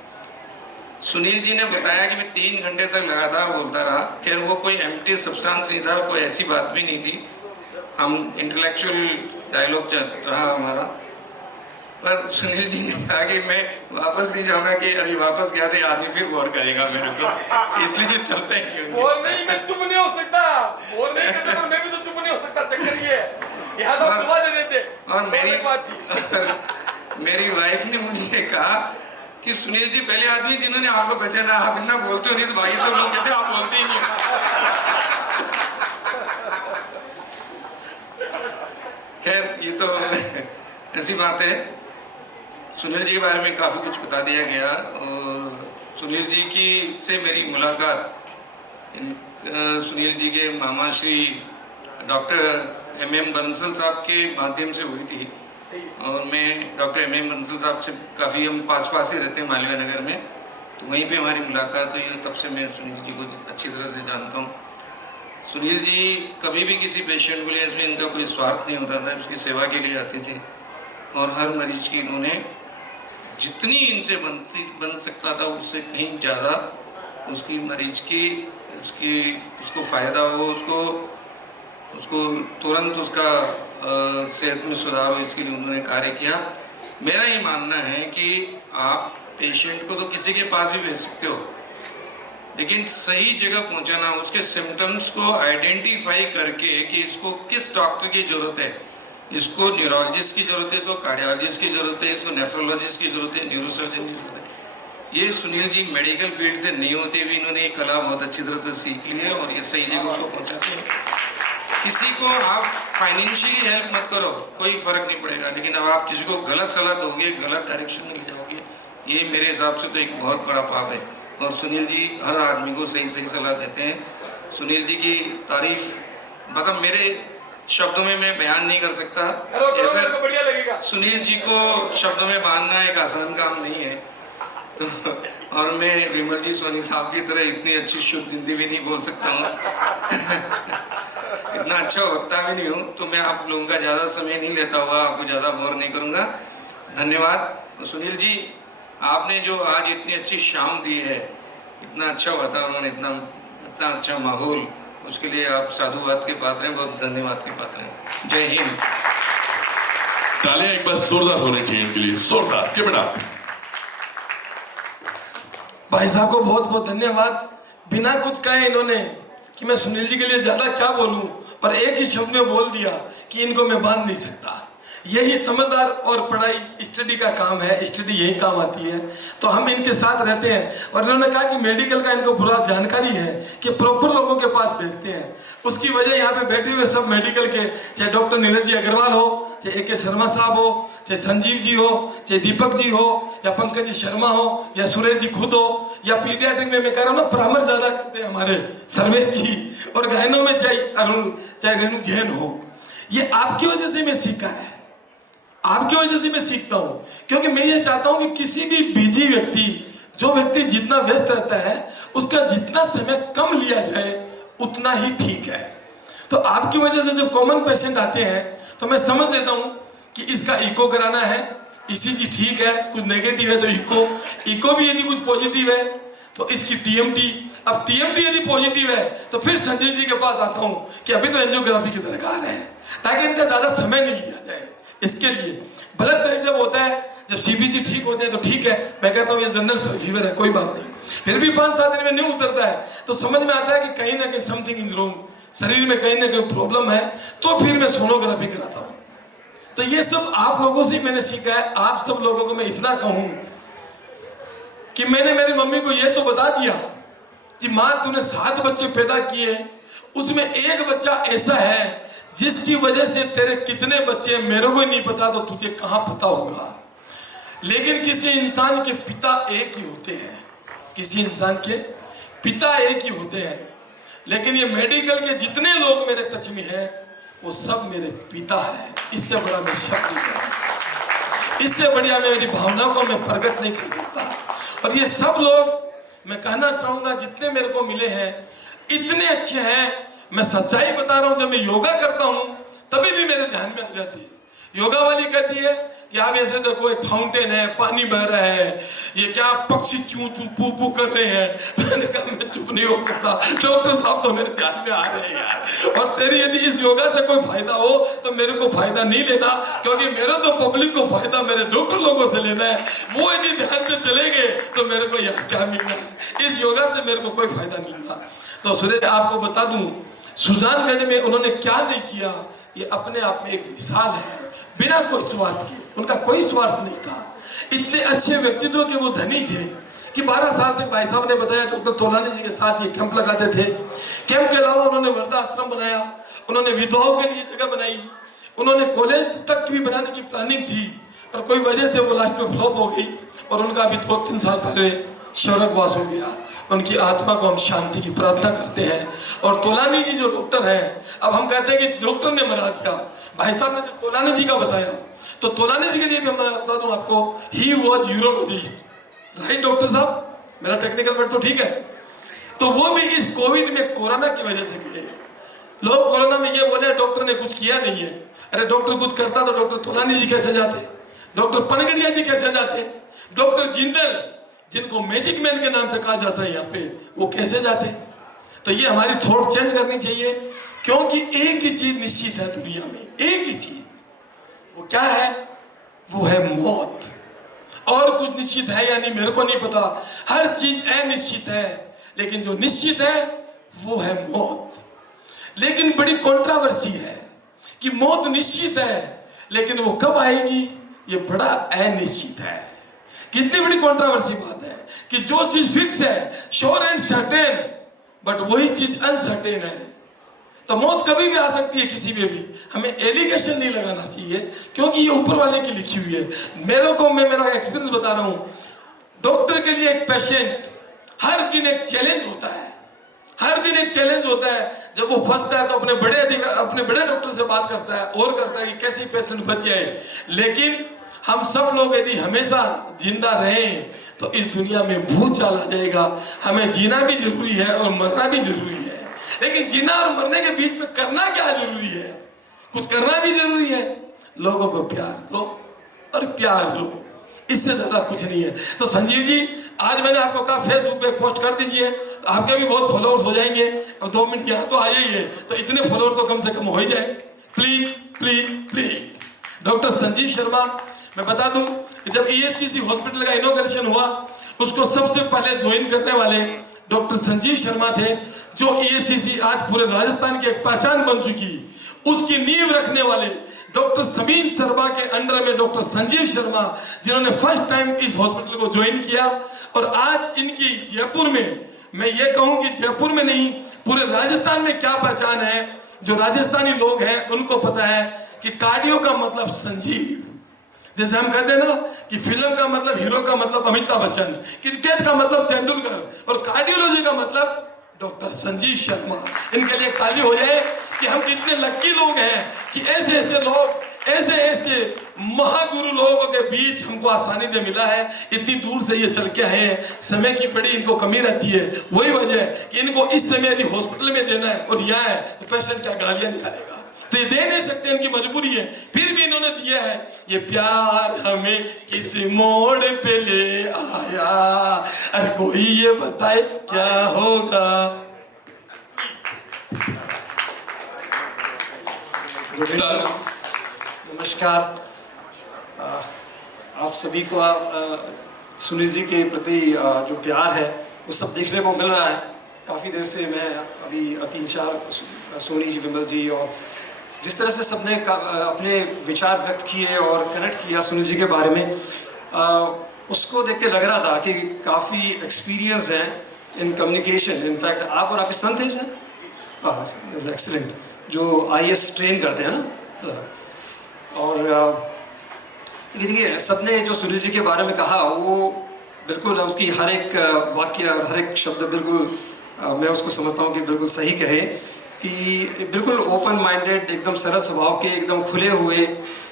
सुनील जी ने बताया कि मैं 3 घंटे तक लगातार बोलता रहा। खैर वो कोई एम्प्टी सब्सटेंस नहीं था, कोई ऐसी बात भी नहीं थी। हम इंटेलेक्चुअल डायलॉग चल रहा हमारा। पर सुनील जी ने कहा कि मैं वापस नहीं जाऊंगा, कि अभी वापस गया तो आदमी फिर गौर करेगा मेरे को, इसलिए मैं चलते हैं क्यों। बोल नहीं, मैं चुप नहीं हो सकता। बोल नहीं करते तो मैं भी तो चुप नहीं हो सकता। चक्कर ये है, यहाँ तो दुआ दे देते। और मेरी वाइफ ने मुझे कहा कि सुनील जी पहले आदमी जिन्होंने आपको पहचाना। आप इतना बोलते हो नहीं तो बाकी सब लोग कहते हैं आप बोलते ही नहीं। खैर ये तो ऐसी बात है। सुनील जी के बारे में काफ़ी कुछ बता दिया गया। और सुनील जी की से मेरी मुलाकात सुनील जी के मामा श्री डॉक्टर MM बंसल साहब के माध्यम से हुई थी। और मैं डॉक्टर MM बंसल साहब से काफ़ी हम पास ही रहते हैं मालवीय नगर में, तो वहीं पे हमारी मुलाकात हुई। तब से मैं सुनील जी को अच्छी तरह से जानता हूँ। सुनील जी कभी भी किसी पेशेंट के लिए, इसमें इनका कोई स्वार्थ नहीं होता था, उसकी सेवा के लिए आते थे। और हर मरीज की इन्होंने जितनी इनसे बन सकता था उससे कहीं ज़्यादा उसकी मरीज की उसको फ़ायदा हो, उसको तुरंत उसका सेहत में सुधार हो, इसके लिए उन्होंने कार्य किया। मेरा ये मानना है कि आप पेशेंट को तो किसी के पास भी भेज सकते हो, लेकिन सही जगह पहुंचाना, उसके सिम्टम्स को आइडेंटिफाई करके कि इसको किस डॉक्टर की ज़रूरत है, इसको न्यूरोलॉजिस्ट की ज़रूरत है, इसको कार्डियोलॉजिस्ट की ज़रूरत है, इसको नेफ्रोलॉजिस्ट की ज़रूरत है, न्यूरोसर्जन की ज़रूरत है। ये सुनील जी मेडिकल फील्ड से नहीं होते हुए इन्होंने ये कला बहुत अच्छी तरह से सीख ली है और ये सही जगह उसको पहुँचाते हैं। किसी को आप फाइनेंशियली हेल्प मत करो, कोई फ़र्क नहीं पड़ेगा, लेकिन अब आप किसी को गलत सलाह दोगे, गलत डायरेक्शन में ले जाओगे, ये मेरे हिसाब से तो एक बहुत बड़ा पाप है। और सुनील जी हर आदमी को सही सही सलाह देते हैं। सुनील जी की तारीफ मतलब मेरे शब्दों में मैं बयान नहीं कर सकता। तो बढ़िया लगेगा। सुनील जी को शब्दों में बांधना एक आसान काम नहीं है। तो और मैं विमल जी सोनी साहब की तरह इतनी अच्छी शुद्ध हिंदी भी नहीं बोल सकता हूँ इतना अच्छा वक्ता भी नहीं हूँ, तो मैं आप लोगों का ज़्यादा समय नहीं लेता हुआ आपको ज़्यादा बोर नहीं करूँगा। धन्यवाद। सुनील जी, आपने जो आज इतनी अच्छी शाम दी है, इतना अच्छा वातावरण, इतना अच्छा माहौल, उसके लिए आप साधुवाद के पात्र हैं, बहुत धन्यवाद के पात्र हैं। जय हिंद। तालियां एक बार जोरदार होने चाहिए इनके लिए, जोरदार के बेटा। भाई साहब को बहुत बहुत धन्यवाद। बिना कुछ कहे इन्होंने कि मैं सुनील जी के लिए ज़्यादा क्या बोलूं, और एक ही शब्द में बोल दिया कि इनको मैं बांध नहीं सकता। यही समझदार और पढ़ाई स्टडी का काम है, स्टडी यही काम आती है। तो हम इनके साथ रहते हैं। और इन्होंने कहा कि मेडिकल का इनको पूरा जानकारी है कि प्रॉपर लोगों के पास भेजते हैं। उसकी वजह यहाँ पे बैठे हुए सब मेडिकल के, चाहे डॉक्टर नीरज जी अग्रवाल हो, चाहे ए.के. शर्मा साहब हो, चाहे संजीव जी हो, चाहे दीपक जी हो, या पंकज जी शर्मा हो, या सुरेश जी खुद हो, या पीडियाट्रिक में मैं कह रहा हूँ ना, परामर्श ज़्यादा करते हैं हमारे सर्वेश जी, और गायनों में चाहे अरुण, चाहे रेणु जैन हो। ये आपकी वजह से मैं सीखा है, आपकी वजह से मैं सीखता हूं। क्योंकि मैं ये चाहता हूं कि किसी भी बिजी व्यक्ति, जो व्यक्ति जितना व्यस्त रहता है, उसका जितना समय कम लिया जाए उतना ही ठीक है। तो आपकी वजह से जब कॉमन पेशेंट आते हैं तो मैं समझ लेता हूं कि इसका इको कराना है, ईसीजी ठीक है, कुछ नेगेटिव है तो इको भी यदि कुछ पॉजिटिव है तो इसकी टीएमटी, अब टीएमटी यदि पॉजिटिव है तो फिर संजय जी के पास आता हूं कि अभी तो एंजियोग्राफी की दरकार है, ताकि इनका ज्यादा समय नहीं लिया जाए। इसके लिए ब्लड टेस्ट जब होता है, जब सीबीसी ठीक होते हैं तो ठीक है, मैं कहता हूँ ये जनरल फीवर है, कोई बात नहीं। फिर भी 5-7 दिन में नहीं उतरता है तो समझ में आता है कि कहीं ना कहीं समथिंग इज रॉन्ग, शरीर में कहीं ना कहीं प्रॉब्लम है, तो फिर मैं सोनोग्राफी कराता हूँ। तो ये सब आप लोगों से मैंने सीखा है। आप सब लोगों को मैं इतना कहूँ कि मैंने मेरी मम्मी को ये तो बता दिया कि माँ तूने 7 बच्चे पैदा किए, उसमें एक बच्चा ऐसा है जिसकी वजह से तेरे कितने बच्चे मेरे को नहीं पता, तो तुझे कहाँ पता होगा। लेकिन किसी इंसान के पिता एक ही होते हैं, किसी इंसान के पिता एक ही होते हैं। लेकिन ये मेडिकल के जितने लोग मेरे टच में हैं वो सब मेरे पिता हैं। इससे बड़ा मैं शब्द नहीं कर सकता, इससे बढ़िया मैं मेरी भावना को मैं प्रकट नहीं कर सकता। और ये सब लोग, मैं कहना चाहूँगा, जितने मेरे को मिले हैं इतने अच्छे हैं। मैं सच्चाई बता रहा हूँ, जब मैं योगा करता हूँ तभी भी मेरे ध्यान में आ जाती है। योगा वाली कहती है कि आप ऐसे देखो, एक फाउंटेन है, पानी बह रहा है, ये क्या पक्षी चू चू पू पू कर रहे हैं। मैंने कहा मैं चुप नहीं हो सकता, डॉक्टर साहब तो मेरे ध्यान में आ रहे हैं यार। और तेरी यदि इस योगा से कोई फायदा हो तो मेरे को फायदा नहीं लेना, क्योंकि मेरे तो पब्लिक को फायदा मेरे डॉक्टर लोगों से लेना है। वो यदि ध्यान से चले गए तो मेरे को यार क्या मिलना है, इस योगा से मेरे को कोई फायदा नहीं लेना। तो सुरेश आपको बता दूं, सुजानगढ़ में उन्होंने क्या नहीं किया, ये अपने आप में एक मिसाल है। बिना कोई स्वार्थ के, उनका कोई स्वार्थ नहीं था। इतने अच्छे व्यक्तित्व के वो धनी थे कि 12 साल तक भाई साहब ने बताया डॉक्टर तोलानी जी के साथ ये कैंप लगाते थे। कैंप के अलावा उन्होंने वृद्धाश्रम बनाया, उन्होंने विधवाओं के लिए जगह बनाई, उन्होंने कॉलेज तक भी बनाने की प्लानिंग थी, पर कोई वजह से वो लास्ट में फ्लॉप हो गई और उनका अभी 2-3 साल पहले स्वर्गवास हो गया। उनकी आत्मा को हम शांति की प्रार्थना करते हैं। और तोलानी जी जो डॉक्टर हैं, अब हम कहते हैं कि डॉक्टर ने मरा दिया, भाई साहब ने जो तोलानी जी का बताया, तो तोलानी जी के लिए मैं बता दूं आपको, he was urologist, right doctor साहब, मेरा टेक्निकल वर्ड तो ठीक है। तो वो भी इस कोविड में, कोरोना की वजह से गए। लोग कोरोना में ये बोले डॉक्टर ने कुछ किया नहीं है। अरे डॉक्टर कुछ करता तो डॉक्टर तोलानी जी कैसे जाते, डॉक्टर पनगड़िया जी कैसे जाते, डॉक्टर जिंदल, जिनको मैजिक मैन के नाम से कहा जाता है यहाँ पे, वो कैसे जाते? तो ये हमारी थॉट चेंज करनी चाहिए, क्योंकि एक ही चीज निश्चित है दुनिया में, एक ही चीज, वो क्या है? वो है मौत। और कुछ निश्चित है या नहीं मेरे को नहीं पता, हर चीज अनिश्चित है, लेकिन जो निश्चित है वो है मौत। लेकिन बड़ी कंट्रोवर्सी है कि मौत निश्चित है, लेकिन वो कब आएगी ये बड़ा अनिश्चित है। कितनी बड़ी कंट्रोवर्सी बात है कि जो चीज फिक्स है, श्योर एंड सर्टेन, बट वही चीज अनसर्टेन है। तो मौत कभी भी आ सकती है किसी में भी, हमें एलिगेशन नहीं लगाना चाहिए, क्योंकि ये ऊपर वाले की लिखी हुई है। मैं मेरा एक्सपीरियंस बता रहा हूँ। डॉक्टर के लिए एक पेशेंट हर दिन एक चैलेंज होता है, हर दिन एक चैलेंज होता है। जब वो फंसता है तो अपने बड़े डॉक्टर से बात करता है और करता है कि कैसे पेशेंट बच जाए। लेकिन हम सब लोग यदि हमेशा जिंदा रहें तो इस दुनिया में भूचाल आ जाएगा। हमें जीना भी जरूरी है और मरना भी जरूरी है, लेकिन जीना और मरने के बीच में करना क्या जरूरी है? कुछ करना भी जरूरी है। लोगों को प्यार दो और प्यार लो, इससे ज्यादा कुछ नहीं है। तो संजीव जी, आज मैंने आपको कहा फेसबुक पे पोस्ट कर दीजिए, तो आपके भी बहुत फॉलोअर्स हो जाएंगे। अब 2 मिनट यहाँ तो आए ही है, तो इतने फॉलोअर्स तो कम से कम हो ही जाए। Please please please. Doctor Sanjeev Sharma, मैं बता दूं कि जब ESCC हॉस्पिटल का इनॉग्रेशन हुआ, उसको सबसे पहले ज्वाइन करने वाले डॉक्टर संजीव शर्मा थे, जो ESCC आज पूरे राजस्थान की एक पहचान बन चुकी। उसकी नींव रखने वाले डॉक्टर समीर शर्मा के अंडर में डॉक्टर संजीव शर्मा, जिन्होंने फर्स्ट टाइम इस हॉस्पिटल को ज्वाइन किया। और आज इनकी जयपुर में, मैं ये कहूं कि जयपुर में नहीं, पूरे राजस्थान में क्या पहचान है। जो राजस्थानी लोग हैं उनको पता है कि कार्डियो का मतलब संजीव। जैसे हम कहते हैं ना कि फिल्म का मतलब हीरो का मतलब अमिताभ बच्चन, क्रिकेट का मतलब तेंदुलकर, और कार्डियोलॉजी का मतलब डॉक्टर संजीव शर्मा। इनके लिए ताली हो जाए कि हम कितने लक्की लोग हैं कि ऐसे ऐसे लोग, ऐसे महागुरु लोगों के बीच हमको आसानी से मिला है। इतनी दूर से ये चल के आए हैं, समय की बड़ी इनको कमी रहती है। वही वजह है कि इनको इस समय यदि हॉस्पिटल में देना है और यहाँ है तो पेशेंट क्या गालियां निकालेगा, तो ये दे नहीं सकते, इनकी मजबूरी है। फिर भी इन्होंने दिया है। ये प्यार हमें किस मोड़ पे ले आया, अरे कोई ये बताए क्या होगा। नमस्कार। आप सभी को सुनील जी के प्रति जो प्यार है वो सब देखने को मिल रहा है। काफ़ी देर से मैं अभी 3-4 सोनी जी, विमल जी, और जिस तरह से सबने अपने विचार व्यक्त किए और कनेक्ट किया सुनील जी के बारे में, उसको देख के लग रहा था कि काफ़ी एक्सपीरियंस है इन कम्युनिकेशन। इनफैक्ट आप और आपके सन थे सर, एक्सीलेंट, जो IAS ट्रेन करते हैं ना। और देखिए, सबने जो सुनील जी के बारे में कहा वो बिल्कुल उसकी हर एक वाक्य और हर एक शब्द बिल्कुल मैं उसको समझता हूँ कि बिल्कुल सही कहे कि बिल्कुल ओपन माइंडेड, एकदम सरल स्वभाव के, एकदम खुले हुए।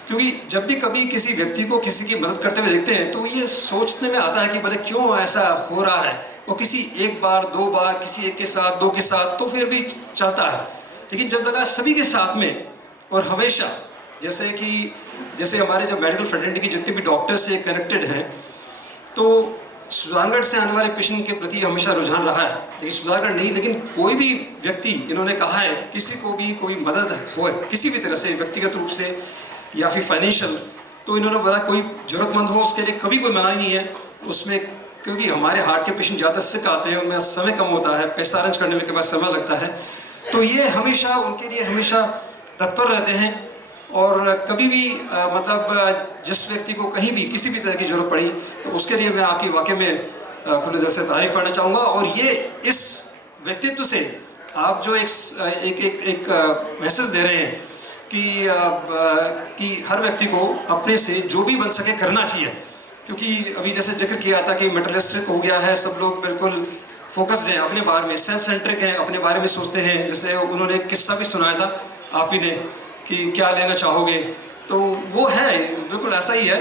क्योंकि जब भी कभी किसी व्यक्ति को किसी की मदद करते हुए देखते हैं तो ये सोचने में आता है कि भले क्यों ऐसा हो रहा है। वो किसी एक बार, 2 बार, किसी एक के साथ, 2 के साथ तो फिर भी चलता है, लेकिन जब लगा सभी के साथ में और हमेशा, जैसे हमारे जो मेडिकल फ्रेटर्निटी की जितने भी डॉक्टर से कनेक्टेड हैं, तो सुजानगढ़ से आने वाले पेशेंट के प्रति हमेशा रुझान रहा है। लेकिन सुजानगढ़ नहीं, लेकिन कोई भी व्यक्ति, इन्होंने कहा है, किसी को भी कोई मदद हो किसी भी तरह से, व्यक्तिगत रूप से या फिर फाइनेंशियल, तो इन्होंने बोला कोई ज़रूरतमंद हो उसके लिए कभी कोई मना नहीं है उसमें। क्योंकि हमारे हार्ट के पेशेंट ज़्यादा सिक आते हैं, उनमें समय कम होता है, पैसा अरेंज करने में के बाद समय लगता है, तो ये हमेशा उनके लिए हमेशा तत्पर रहते हैं। और कभी भी मतलब जिस व्यक्ति को कहीं भी किसी भी तरह की जरूरत पड़ी तो उसके लिए मैं आपकी वाकई में खुले दिल से तारीफ करना चाहूँगा। और ये इस व्यक्तित्व से आप जो एक मैसेज दे रहे हैं कि हर व्यक्ति को अपने से जो भी बन सके करना चाहिए। क्योंकि अभी जैसे जिक्र किया था कि मटेरियलिस्टिक हो गया है, सब लोग बिल्कुल फोकस्ड हैं अपने बारे में, सेल्फ सेंट्रिक हैं, अपने बारे में सोचते हैं। जैसे उन्होंने एक किस्सा भी सुनाया था आप ही ने कि क्या लेना चाहोगे, तो वो है बिल्कुल ऐसा ही है।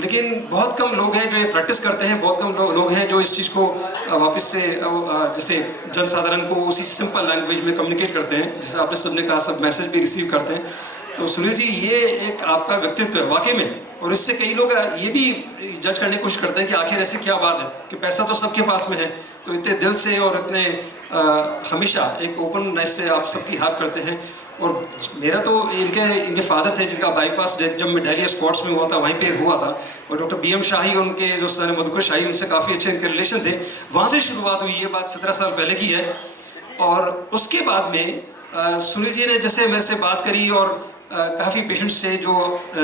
लेकिन बहुत कम लोग हैं जो ये प्रैक्टिस करते हैं, बहुत कम लोग हैं जो इस चीज़ को वापस से जैसे जनसाधारण को उसी सिंपल लैंग्वेज में कम्युनिकेट करते हैं। जैसे आपने सबने कहा, सब मैसेज भी रिसीव करते हैं। तो सुनील जी ये एक आपका व्यक्तित्व है वाकई में, और इससे कई लोग ये भी जज करने की कोशिश करते हैं कि आखिर ऐसी क्या बात है कि पैसा तो सबके पास में है, तो इतने दिल से और इतने हमेशा एक ओपननेस से आप सबकी हेल्प करते हैं। और मेरा तो इनके फादर थे जिनका बाईपास जब मैं दिल्ली स्क्वाड्स में हुआ था वहीं पे हुआ था, और डॉक्टर BM शाही उनके जो सर मधुकर शाही उनसे काफ़ी अच्छे इनके रिलेशन थे, वहाँ से शुरुआत हुई। ये बात 17 साल पहले की है। और उसके बाद में सुनील जी ने जैसे मेरे से बात करी और काफ़ी पेशेंट्स से जो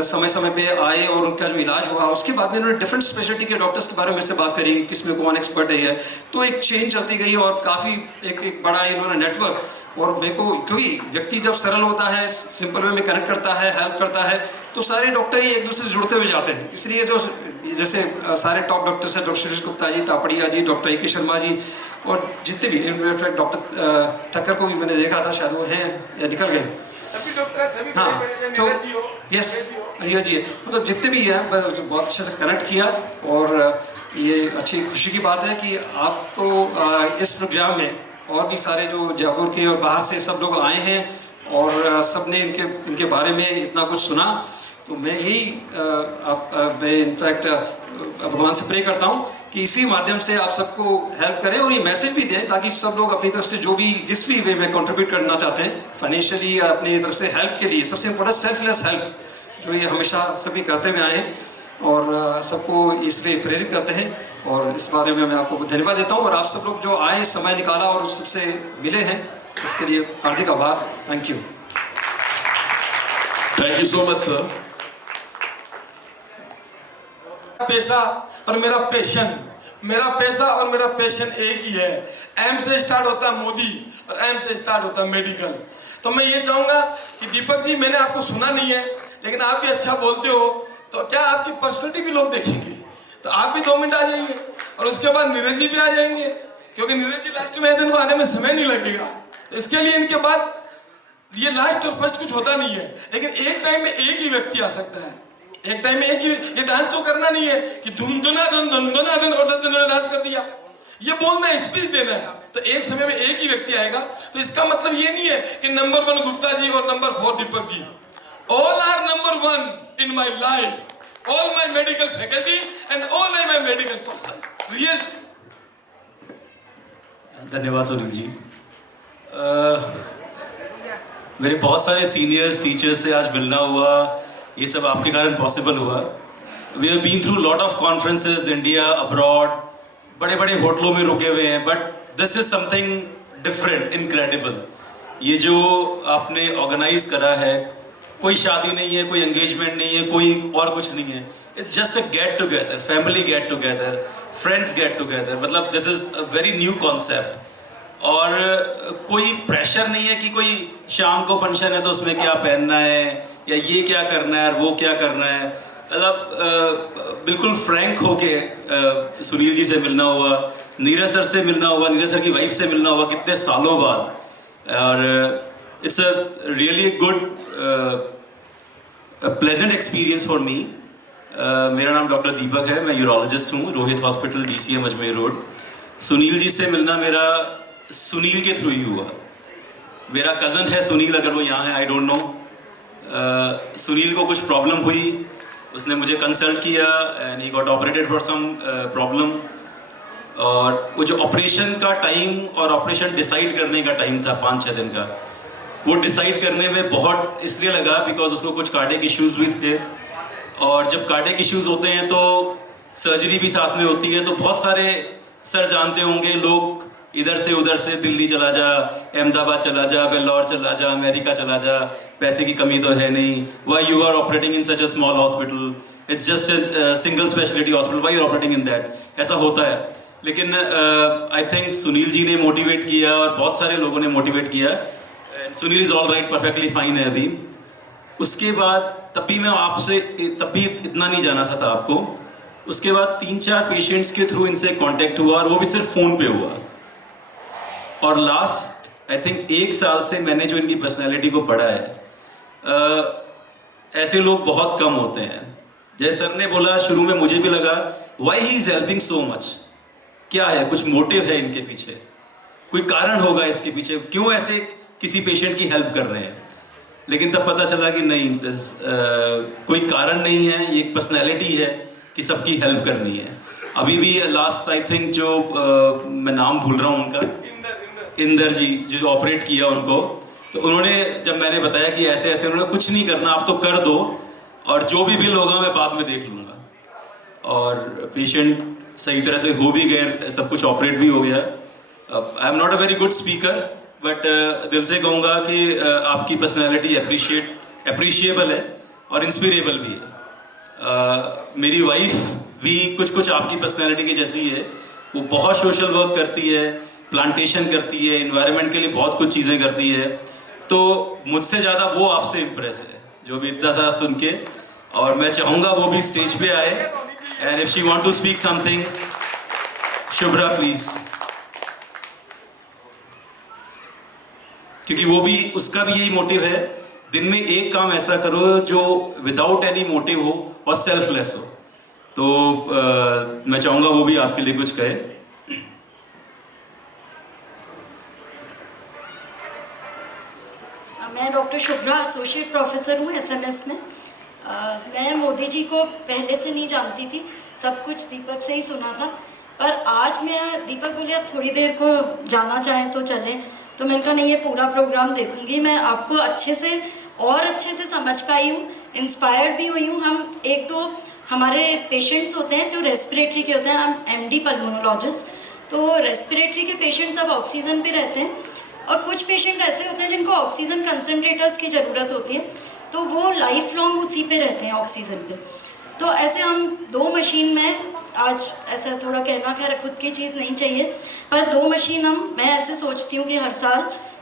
समय समय पे आए और उनका जो इलाज हुआ, उसके बाद में उन्होंने डिफरेंट स्पेशलिटी के डॉक्टर्स के बारे में मेरे से बात करी, किसमें कौन एक्सपर्ट है, तो एक चेंज चलती गई और काफ़ी एक बड़ा इन्होंने नेटवर्क। और मेरे को क्योंकि व्यक्ति जब सरल होता है, सिंपल वे में कनेक्ट करता है, हेल्प करता है, तो सारे डॉक्टर ही एक दूसरे से जुड़ते हुए जाते हैं। इसलिए जो जैसे सारे टॉप डॉक्टर्स हैं, डॉक्टर सुरेश गुप्ता जी, तापड़िया जी, डॉक्टर AK शर्मा जी, और जितने भी, इनफैक्ट डॉक्टर ठक्कर को भी मैंने देखा था, शायद वो हैं या निकल गए। सभी डॉक्टर सभी हाँ, तो यस नीरज जी, मतलब जितने भी हैं बहुत अच्छे से कनेक्ट किया। और ये अच्छी खुशी की बात है कि आपको इस प्रोग्राम में और भी सारे जो जयपुर के और बाहर से सब लोग आए हैं और सब ने इनके बारे में इतना कुछ सुना। तो मैं यही मैं इनफैक्ट भगवान से प्रे करता हूँ कि इसी माध्यम से आप सबको हेल्प करें और ये मैसेज भी दें ताकि सब लोग अपनी तरफ से जो भी जिस भी वे में कंट्रीब्यूट करना चाहते हैं फाइनेंशियली या अपनी तरफ से हेल्प के लिए, सबसे इम्पोर्टेंट सेल्फलेस हेल्प, जो ये हमेशा सभी करते हुए आए हैं और सबको इसलिए प्रेरित करते हैं। और इस बारे में मैं आपको धन्यवाद देता हूँ। और आप सब लोग जो आए, समय निकाला और सबसे मिले हैं, इसके लिए हार्दिक आभार। Thank you. Thank you so much sir. पैसा और मेरा पैशन, मेरा पैसा और मेरा पैशन एक ही है। M से स्टार्ट होता है मोदी और M से स्टार्ट होता है मेडिकल। तो मैं ये चाहूंगा कि दीपक जी, मैंने आपको सुना नहीं है लेकिन आप भी अच्छा बोलते हो, तो क्या आपकी पर्सनैलिटी भी लोग देखेंगे? तो आप भी 2 मिनट आ जाइए और उसके बाद नीरज जी भी आ जाएंगे, क्योंकि नीरज जी लास्ट में है, इनको आने में समय नहीं लगेगा। तो इसके लिए इनके बाद ये लास्ट और फर्स्ट कुछ होता नहीं है, लेकिन एक टाइम में एक ही व्यक्ति आ सकता है। एक टाइम में एक ही, ये डांस तो करना नहीं है कि धुन धुना धुन धुन धुना धुन और 10 दिनों ने डांस कर दिया, ये बोलना है, स्पीच देना है। तो एक समय में एक ही व्यक्ति आएगा। तो इसका मतलब ये नहीं है कि नंबर 1 गुप्ता जी और number 4 Deepak ji. All are number 1 in my life, all my medical faculty and all my medical person, real। धन्यवाद सुनील जी। मेरे बहुत सारे सीनियर्स टीचर्स से आज मिलना हुआ, ये सब आपके कारण पॉसिबल हुआ। We have been through lot of conferences India abroad, बड़े बड़े होटलों में रुके हुए हैं, but this is something different, incredible. ये जो आपने ऑर्गेनाइज करा है, कोई शादी नहीं है, कोई एंगेजमेंट नहीं है, कोई और कुछ नहीं है, it's just a get together, family get together, friends get together. मतलब this is a very new concept. और कोई प्रेशर नहीं है कि कोई शाम को फंक्शन है तो उसमें क्या पहनना है या ये क्या करना है और वो क्या करना है। मतलब बिल्कुल फ्रैंक होके सुनील जी से मिलना हुआ, नीरज सर से मिलना हुआ, नीरज सर की वाइफ से मिलना हुआ कितने सालों बाद। और it's a really good pleasant experience for me। मेरा नाम डॉक्टर दीपक है, मैं यूरोलॉजिस्ट हूँ, Rohit hospital DCM Ajmer road. Sunil ji से मिलना मेरा सुनील के थ्रू ही हुआ। मेरा कज़न है सुनील, अगर वो यहाँ है, आई डोंट नो। सुनील को कुछ प्रॉब्लम हुई, उसने मुझे कंसल्ट किया and he got operated for some problem. और वो जो ऑपरेशन का टाइम और ऑपरेशन डिसाइड करने का टाइम था 5-6 दिन का, वो डिसाइड करने में बहुत इसलिए लगा बिकॉज उसको कुछ कार्डियक इश्यूज भी थे। और जब कार्डियक इश्यूज होते हैं तो सर्जरी भी साथ में होती है। तो बहुत सारे सर जानते होंगे, लोग इधर से उधर से, दिल्ली चला जा, अहमदाबाद चला जा, वेल्लोर चला जा, अमेरिका चला जा, पैसे की कमी तो है नहीं, why you are operating in such a small hospital, it's just a single speciality hospital, why you are operating in that, ऐसा होता है। लेकिन आई थिंक सुनील जी ने मोटिवेट किया और बहुत सारे लोगों ने मोटिवेट किया। Sunil is all right, perfectly fine है अभी। उसके बाद तब भी मैं आपसे तब भी इतना नहीं जाना था आपको। उसके बाद 3-4 पेशेंट्स के थ्रू इनसे कांटेक्ट हुआ और वो भी सिर्फ फ़ोन पे हुआ। और लास्ट आई थिंक 1 साल से मैंने जो इनकी पर्सनैलिटी को पढ़ा है, ऐसे लोग बहुत कम होते हैं। जैसे सर ने बोला, शुरू में मुझे भी लगा why he is helping so much, क्या है, कुछ मोटिव है इनके पीछे, कोई कारण होगा इसके पीछे, क्यों ऐसे किसी पेशेंट की हेल्प कर रहे हैं। लेकिन तब पता चला कि नहीं, कोई कारण नहीं है, ये एक पर्सनैलिटी है कि सबकी हेल्प करनी है। अभी भी लास्ट आई थिंक जो मैं नाम भूल रहा हूँ उनका, इंदर जी जो ऑपरेट किया उनको, तो उन्होंने जब मैंने बताया कि ऐसे ऐसे, उन्होंने कुछ नहीं करना, आप तो कर दो और जो भी बिल होगा मैं बाद में देख लूँगा। और पेशेंट सही तरह से हो भी गए, सब कुछ ऑपरेट भी हो गया। I am not a very good speaker, but दिल से कहूँगा कि आपकी पर्सनैलिटी अप्रिशिएबल है और इंस्पिरेबल भी है। मेरी वाइफ भी कुछ आपकी पर्सनैलिटी की जैसी है, वो बहुत सोशल वर्क करती है, प्लांटेशन करती है, एनवायरनमेंट के लिए बहुत कुछ चीज़ें करती है। तो मुझसे ज़्यादा वो आपसे इम्प्रेस है, जो भी इतना सा सुन के। और मैं चाहूँगा वो भी स्टेज पे आए, and if she want to speak something, Shubhra please, क्योंकि वो भी, उसका भी यही मोटिव है, दिन में एक काम ऐसा करो जो विदाउट एनी मोटिव हो और सेल्फलेस हो। तो मैं चाहूँगा वो भी आपके लिए कुछ कहे। मैं डॉक्टर शुभ्रा एसोसिएट प्रोफेसर हूँ एसएमएस में। मैं मोदी जी को पहले से नहीं जानती थी, सब कुछ दीपक से ही सुना था, पर आज मैं, दीपक बोले आप थोड़ी देर को जाना चाहें तो चलें, तो मैंने कहा नहीं, ये पूरा प्रोग्राम देखूंगी। मैं आपको अच्छे से समझ पाई हूँ, इंस्पायर्ड भी हुई हूँ। हम एक तो हमारे पेशेंट्स होते हैं जो रेस्पिरेटरी के होते हैं, हम एमडी पल्मोनोलॉजिस्ट, तो रेस्पिरेटरी के पेशेंट्स अब ऑक्सीजन पे रहते हैं, और कुछ पेशेंट ऐसे होते हैं जिनको ऑक्सीजन कंसनट्रेटर्स की ज़रूरत होती है, तो वो लाइफ लॉन्ग उसी पे रहते हैं ऑक्सीजन पे। तो ऐसे हम 2 मशीन में, आज ऐसा थोड़ा कहना खैर खुद की चीज़ नहीं चाहिए, पर 2 मशीन मैं ऐसे सोचती हूँ कि हर साल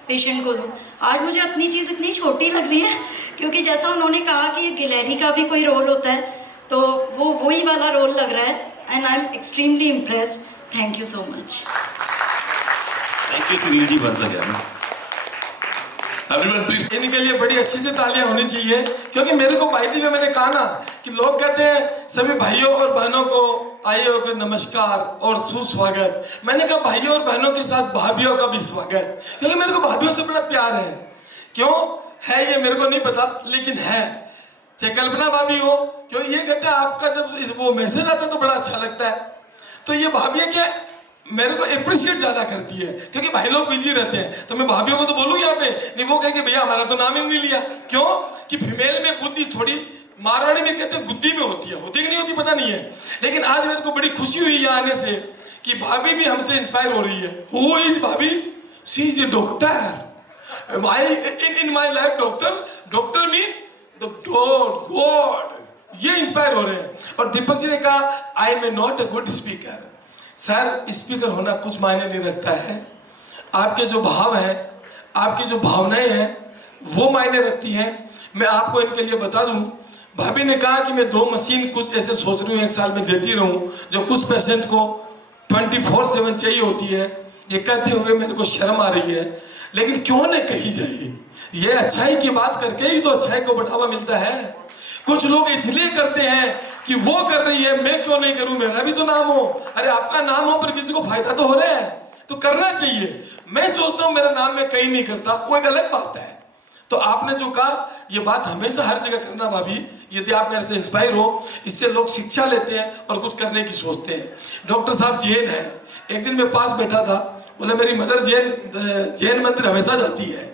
पेशेंट को दूँ। आज मुझे अपनी चीज़ इतनी छोटी लग रही है, क्योंकि जैसा उन्होंने कहा कि गिलहरी का भी कोई रोल होता है, तो वो वही वाला रोल लग रहा है, and I am extremely impressed. Thank you so much. Thank you Sunil ji, बन गया। एवरीवन प्लीज, इनके लिए बड़ी अच्छी से तालियां होनी चाहिए, क्योंकि मेरे को बाइटी में मैंने कहा ना कि लोग कहते हैं सभी भाइयों और बहनों को आइयों को नमस्कार और सुस्वागत। मैंने कहा भाइयों और बहनों के साथ भाभियों का भी स्वागत, क्योंकि मेरे को भाभियों से बड़ा प्यार है। क्यों है ये मेरे को नहीं पता, लेकिन है। चाहे कल्पना भाभी हो, क्यों ये कहते हैं आपका जब वो मैसेज आता है तो बड़ा अच्छा लगता है। तो ये भाभियाँ क्या मेरे को अप्रिशिएट ज्यादा करती है, क्योंकि भाई लोग बिजी रहते हैं, तो मैं भाभियों को तो बोलूँ यहाँ पे नहीं, वो कहेंगे भैया हमारा तो नाम ही नहीं लिया। क्यों कि फीमेल में बुद्धि थोड़ी, मारवाड़ी में कहते हैं गुद्दी में होती है, होती कि नहीं होती पता नहीं है, लेकिन आज मेरे को बड़ी खुशी हुई यहाँ आने से कि भाभी भी हमसे इंस्पायर हो रही है। हु इज भाभी? She is a doctor. In my life doctor mean the God. ये इंस्पायर हो रहे हैं। और दीपक जी ने कहा I am not a good speaker. Sir, speaker होना कुछ मायने नहीं रखता है, आपके जो भाव हैं, आपकी जो भावनाएं हैं, वो मायने रखती हैं। मैं आपको इनके लिए बता दूं, भाभी ने कहा कि मैं 2 मशीन कुछ ऐसे सोच रही हूँ 1 साल में देती रहूं, जो कुछ पेशेंट को 24/7 चाहिए होती है। ये कहते हुए मेरे को शर्म आ रही है, लेकिन क्यों न कही जाए, ये अच्छाई की बात करके ही तो अच्छाई को बढ़ावा मिलता है। कुछ लोग इसलिए करते हैं कि वो कर रही है, मैं क्यों नहीं करूं, मेरा भी तो नाम हो। अरे आपका नाम हो पर किसी को फायदा तो हो रहा है, तो करना चाहिए। मैं सोचता हूं मेरा नाम मैं कहीं नहीं करता, वो एक अलग बात है। तो आपने जो कहा, ये बात हमेशा हर जगह करना भाभी, यदि आप मेरे से इंस्पायर हो। इससे लोग शिक्षा लेते हैं और कुछ करने की सोचते हैं। डॉक्टर साहब जैन है, एक दिन मैं पास बैठा था, बोले मेरी मदर जैन मंदिर हमेशा जाती है,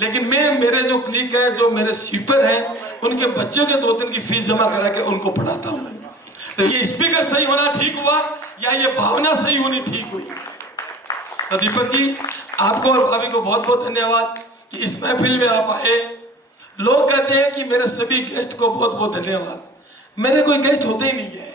लेकिन मैं मेरे जो क्लिक है, जो मेरे स्वीपर हैं, उनके बच्चों के 2 दिन की फीस जमा करा के उनको पढ़ाता हूँ। तो ये स्पीकर सही होना ठीक हुआ या ये भावना सही होनी ठीक हुई? तो दीपक जी, आपको और भाभी को बहुत बहुत धन्यवाद कि इस महफिल में आप आए। लोग कहते हैं कि मेरे सभी गेस्ट को बहुत बहुत धन्यवाद। मेरे कोई गेस्ट होते ही नहीं है।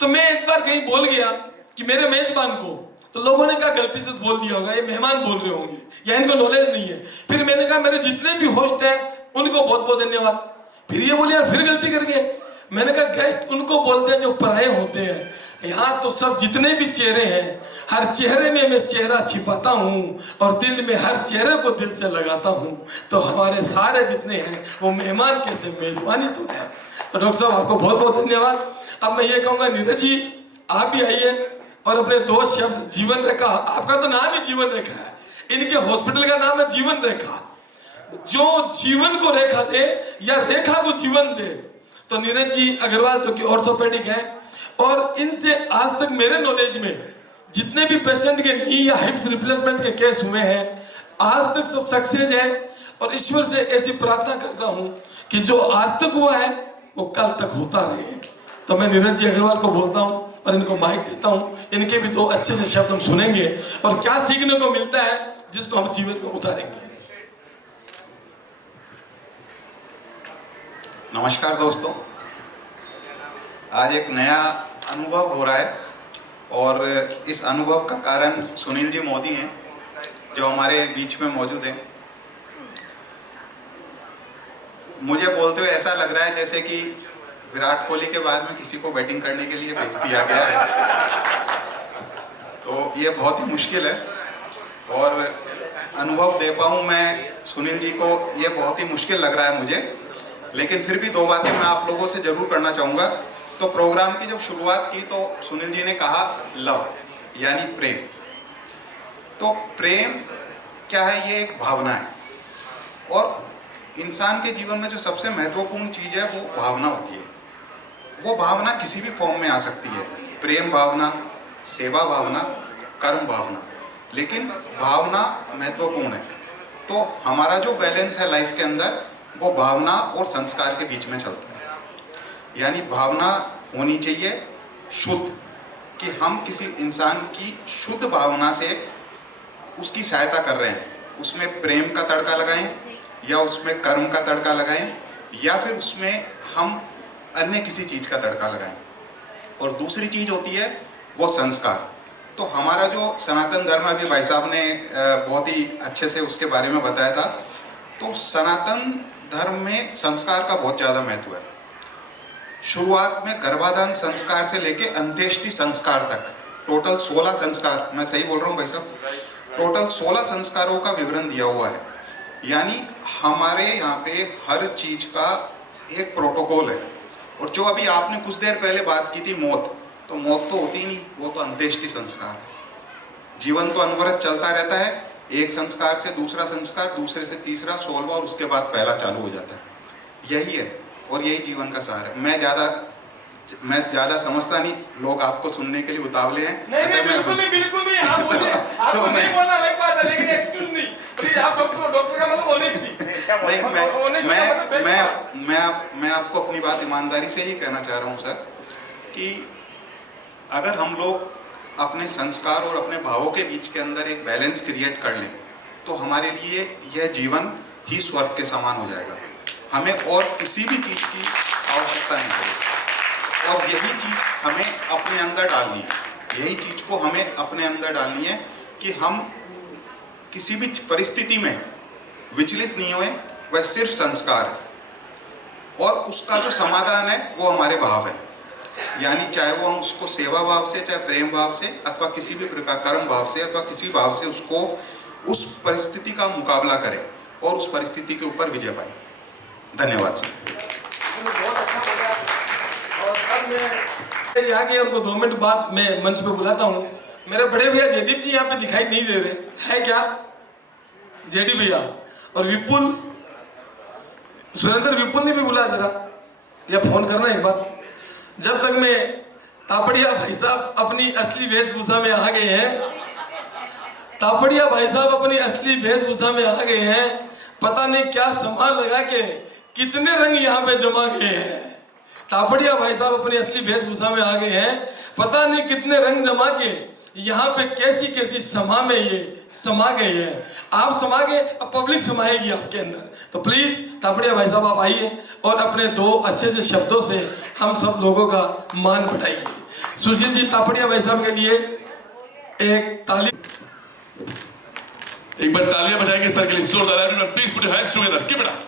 तो मैं एक बार कहीं बोल गया कि मेरे मेजबान को, तो लोगों ने कहा गलती से बोल दिया होगा, ये मेहमान बोल रहे होंगे या इनको नॉलेज नहीं है। फिर मैंने कहा मेरे जितने भी होस्ट हैं उनको बहुत बहुत धन्यवाद। फिर ये बोले यार फिर गलती कर गए। मैंने कहा गेस्ट उनको बोलते हैं जो पराये होते हैं। यहाँ तो सब जितने भी चेहरे हैं, हर चेहरे में मैं चेहरा छिपाता हूँ और दिल में हर चेहरे को दिल से लगाता हूँ। तो हमारे सारे जितने हैं वो मेहमान कैसे मेजबानी तो है। तो डॉक्टर साहब आपको बहुत बहुत धन्यवाद। अब मैं ये कहूँगा नीरज जी आप भी आइए और अपने 2 शब्द जीवन रेखा, आपका तो नाम ही जीवन रेखा है, इनके हॉस्पिटल का नाम है जीवन रेखा। जो जीवन को रेखा दे या रेखा को जीवन दे। तो नीरज जी अग्रवाल जो कि ऑर्थोपेडिक हैं, और इनसे आज तक मेरे नॉलेज में जितने भी पेशेंट के नी या हिप्स रिप्लेसमेंट के केस हुए हैं आज तक सब सक्सेस है। और ईश्वर से ऐसी प्रार्थना करता हूं कि जो आज तक हुआ है वो कल तक होता रहे। तो मैं नीरज जी अग्रवाल को बोलता हूं और इनको माइक देता हूं, इनके भी दो अच्छे से शब्द हम सुनेंगे और क्या सीखने को मिलता है जिसको हम जीवन में उतारेंगे। नमस्कार दोस्तों, आज एक नया अनुभव हो रहा है और इस अनुभव का कारण सुनील जी मोदी हैं जो हमारे बीच में मौजूद हैं। मुझे बोलते हुए ऐसा लग रहा है जैसे कि विराट कोहली के बाद में किसी को बैटिंग करने के लिए भेज दिया गया है, तो ये बहुत ही मुश्किल है और अनुभव दे पाऊँ मैं सुनील जी को, ये बहुत ही मुश्किल लग रहा है मुझे। लेकिन फिर भी दो बातें मैं आप लोगों से जरूर करना चाहूँगा। तो प्रोग्राम की जब शुरुआत की तो सुनील जी ने कहा लव यानी प्रेम। तो प्रेम क्या है? ये एक भावना है और इंसान के जीवन में जो सबसे महत्वपूर्ण चीज़ है वो भावना होती है। वो भावना किसी भी फॉर्म में आ सकती है, प्रेम भावना, सेवा भावना, कर्म भावना, लेकिन भावना महत्वपूर्ण है। तो हमारा जो बैलेंस है लाइफ के अंदर वो भावना और संस्कार के बीच में चलता है। यानी भावना होनी चाहिए शुद्ध, कि हम किसी इंसान की शुद्ध भावना से उसकी सहायता कर रहे हैं, उसमें प्रेम का तड़का लगाएं या उसमें कर्म का तड़का लगाएं या फिर उसमें हम अन्य किसी चीज़ का तड़का लगाएं। और दूसरी चीज़ होती है वो संस्कार। तो हमारा जो सनातन धर्म, अभी भाई साहब ने बहुत ही अच्छे से उसके बारे में बताया था, तो सनातन धर्म में संस्कार का बहुत ज़्यादा महत्व है। शुरुआत में गर्भाधान संस्कार से लेके अंत्येष्टि संस्कार तक टोटल 16 संस्कार, मैं सही बोल रहा हूँ भाई साहब, टोटल 16 संस्कारों का विवरण दिया हुआ है। यानी हमारे यहाँ पे हर चीज़ का एक प्रोटोकॉल है। और जो अभी आपने कुछ देर पहले बात की थी मौत, तो मौत तो होती ही नहीं, वो तो अंत्येष्टि संस्कार है। जीवन तो अनवरत चलता रहता है, एक संस्कार से दूसरा संस्कार, दूसरे से तीसरा, 16वां और उसके बाद पहला चालू हो जाता है। यही है और यही जीवन का सार है। मैं ज़्यादा समझता नहीं, लोग आपको सुनने के लिए उतावले हैं। नहीं, बिल्कुल नहीं, आप बोलिए, आपको नहीं बोलना अलग बात है, लेकिन एक्सक्यूज नहीं, प्लीज आप डॉक्टर का मतलब ऑनेस्टी। मैं आपको अपनी बात ईमानदारी से ही कहना चाह रहा हूँ सर, कि अगर हम लोग अपने संस्कार और अपने भावों के बीच के अंदर एक बैलेंस क्रिएट कर लें तो हमारे लिए यह जीवन ही स्वर्ग के समान हो जाएगा। हमें और किसी भी चीज़ की आवश्यकता नहीं पड़ेगी और यही चीज़ हमें अपने अंदर डालनी है। यही चीज़ को हमें अपने अंदर डालनी है कि हम किसी भी परिस्थिति में विचलित नहीं हुए। वह सिर्फ संस्कार है और उसका जो समाधान है वो हमारे भाव है। यानी चाहे वो हम उसको सेवा भाव से, चाहे प्रेम भाव से, अथवा किसी भी प्रकार कर्म भाव से, अथवा किसी भाव से उसको उस परिस्थिति का मुकाबला करें और उस परिस्थिति के ऊपर विजय पाए। धन्यवाद सर। बहुत अच्छा बोला। और अब मैं यहाँ के उनको 2 मिनट बाद मैं मंच पे बुलाता हूँ। मेरे बड़े भैया जयदीप जी यहाँ पे दिखाई नहीं दे रहे है क्या? जेडी भैया और विपुल, सुरेंद्र, विपुल ने भी बुला जरा, या फोन करना एक बार। जब तक मैं तापड़िया भाई साहब अपनी असली वेशभूषा में आ गए हैं, तापड़िया भाई साहब अपनी असली वेशभूषा में आ गए हैं। पता नहीं क्या सामान लगा के कितने रंग यहाँ पे जमा गए हैं। तापड़िया भाई साहब अपनी असली वेशभूषा में आ गए हैं, पता नहीं कितने रंग जमा के यहाँ पे कैसी कैसी समा में ये समा गए हैं। आप समा गए, अब पब्लिक समाएगी आपके अंदर। तो प्लीज तापड़िया भाई साहब आप आइए और अपने 2 अच्छे से शब्दों से हम सब लोगों का मान बढ़ाइए। सुशील जी तापड़िया भाई साहब के लिए एक ताली, एक बार तालियां बजाएंगे सर के लिए जोरदार। Please put your hands together, keep it up.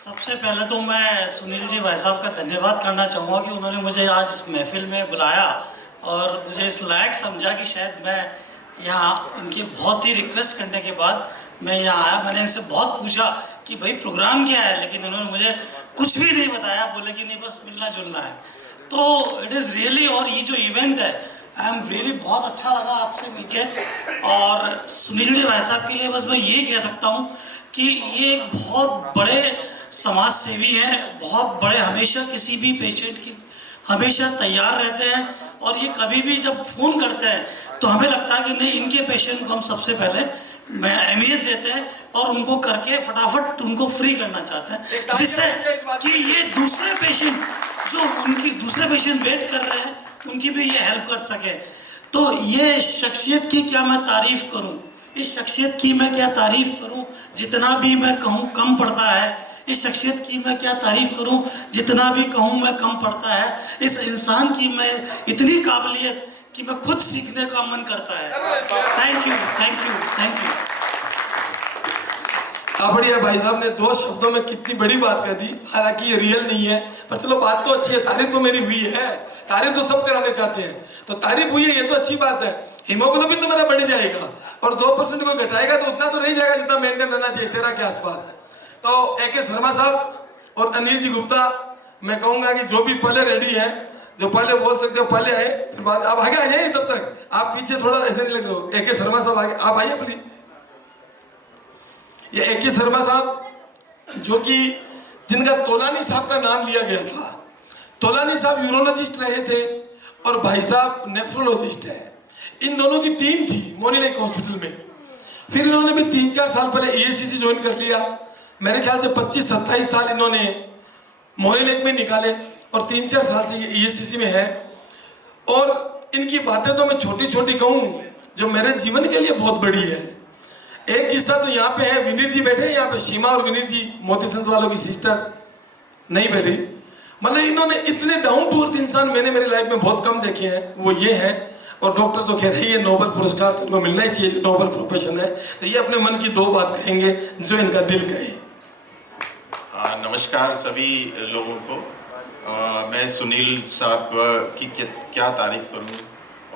सबसे पहले तो मैं सुनील जी भाई साहब का धन्यवाद करना चाहूँगा कि उन्होंने मुझे आज इस महफिल में बुलाया और मुझे इस लायक समझा कि शायद मैं यहाँ इनकी बहुत ही रिक्वेस्ट करने के बाद मैं यहाँ आया। मैंने इनसे बहुत पूछा कि भाई प्रोग्राम क्या है, लेकिन उन्होंने मुझे कुछ भी नहीं बताया, बोले कि नहीं बस मिलना जुलना है। तो इट इज़ रियली, और ये जो इवेंट है आई एम रियली, बहुत अच्छा लगा आपसे मिलके। और सुनील जी भाई साहब के लिए बस मैं ये कह सकता हूँ कि ये एक बहुत बड़े समाज सेवी हैं, बहुत बड़े, हमेशा किसी भी पेशेंट की हमेशा तैयार रहते हैं, और ये कभी भी जब फ़ोन करते हैं तो हमें लगता है कि नहीं, इनके पेशेंट को हम सबसे पहले अहमियत देते हैं और उनको करके फटाफट उनको फ्री करना चाहते हैं, जिससे कि ये दूसरे पेशेंट जो उनकी दूसरे पेशेंट वेट कर रहे हैं उनकी भी ये हेल्प कर सके। तो ये शख्सियत की क्या मैं तारीफ़ करूं, इस शख्सियत की मैं क्या तारीफ़ करूं, जितना भी मैं कहूं कम पड़ता है। इस शख्सियत की मैं क्या तारीफ़ करूं, जितना भी कहूं मैं कम पड़ता है। इस इंसान की मैं इतनी काबिलियत कि मैं खुद सीखने का मन करता है। Thank you, thank you, thank you. बढ़िया, भाई साहब ने 2 शब्दों में कितनी बड़ी बात कर दी। हालांकि ये रियल नहीं है, पर चलो बात तो अच्छी है, तारीफ तो मेरी हुई है। तारीफ तो सब कराने चाहते हैं, तो तारीफ हुई है, ये तो अच्छी बात है। हीमोग्लोबिन तो मेरा बढ़ जाएगा और 2% को घटाएगा तो उतना तो रह जाएगा जितना मेंटेन रहना चाहिए 13 के आसपास। तो AK शर्मा साहब और अनिल जी गुप्ता, मैं कहूँगा कि जो भी पहले रेडी है, जो पहले बोल सकते हो पहले आए, फिर बाद आप आगे आइए, तब तक आप पीछे थोड़ा ऐसे नहीं लग रहे हो। AK शर्मा साहब आगे, आप आइए प्लीज। ये AK शर्मा साहब जो कि जिनका तोलानी साहब का नाम लिया गया था। तोलानी साहब यूरोलॉजिस्ट रहे थे और भाई साहब नेफ्रोलॉजिस्ट है। इन दोनों की टीम थी मोनीलेक हॉस्पिटल में। फिर इन्होंने भी 3-4 साल पहले ESCC ज्वाइन कर लिया। मेरे ख्याल से 25-27 साल इन्होंने मोनीलेक में निकाले और 3-4 साल से ये ESCC में है। और इनकी बातें तो मैं छोटी छोटी कहूँ जो मेरे जीवन के लिए बहुत बड़ी है। एक किस्सा तो यहाँ पे है, विनीत जी बैठे हैं यहाँ पे, सीमा और विनीत जी मोती संस वालों की सिस्टर नहीं बैठी। मतलब इन्होंने इतने डाउन टू अर्थ इंसान मैंने मेरी लाइफ में बहुत कम देखे हैं, वो ये है। और डॉक्टर तो कह रहे हैं ये नोबेल पुरस्कार तो इनको मिलना ही चाहिए, नोबेल प्रोफेशन है। तो ये अपने मन की 2 बात कहेंगे जो इनका दिल कहे। नमस्कार सभी लोगों को। मैं सुनील साहब की क्या तारीफ करूं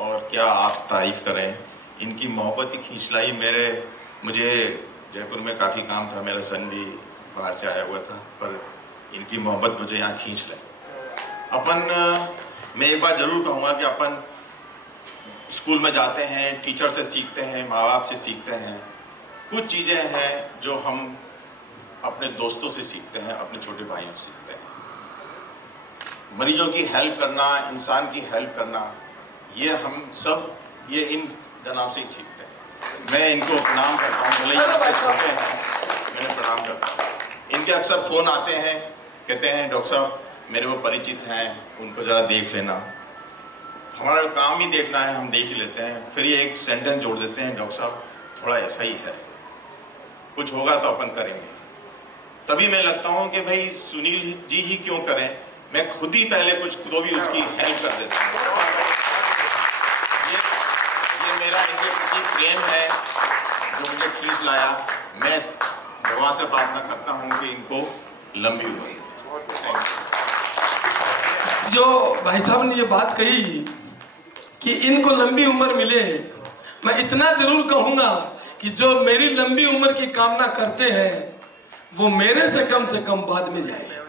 और क्या आप तारीफ करें। इनकी मोहब्बत की खींच लाई। मुझे जयपुर में काफ़ी काम था, मेरा सन भी बाहर से आया हुआ था, पर इनकी मोहब्बत मुझे यहाँ खींच लाई। मैं एक बात ज़रूर कहूँगा कि अपन स्कूल में जाते हैं, टीचर से सीखते हैं, माँ बाप से सीखते हैं। कुछ चीज़ें हैं जो हम अपने दोस्तों से सीखते हैं, अपने छोटे भाइयों से सीखते हैं। मरीजों की हेल्प करना, इंसान की हेल्प करना, ये हम सब ये इन जनाब से ही सीखते हैं। मैं इनको प्रणाम करता हूँ, भले ही मुझसे छोटे हैं, मैं प्रणाम करता हूँ। इनके अक्सर फ़ोन आते हैं, कहते हैं डॉक्टर साहब मेरे वो परिचित हैं, उनको ज़रा देख लेना। हमारा काम ही देखना है, हम देख ही लेते हैं। फिर ये एक सेंटेंस जोड़ देते हैं, डॉक्टर साहब थोड़ा ऐसा ही है, कुछ होगा तो अपन करेंगे। तभी मैं लगता हूँ कि भाई सुनील जी ही क्यों करें, मैं खुद ही पहले कुछ तो भी उसकी हेल्प कर देता हूँ। ये मेरा इनके प्रति प्रेम है जो मुझे खींच लाया। मैं भगवान से प्रार्थना करता हूँ कि इनको लंबी उम्र। जो भाई साहब ने ये बात कही कि इनको लंबी उम्र मिले, मैं इतना जरूर कहूँगा कि जो मेरी लंबी उम्र की कामना करते हैं वो मेरे से कम बाद में जाए।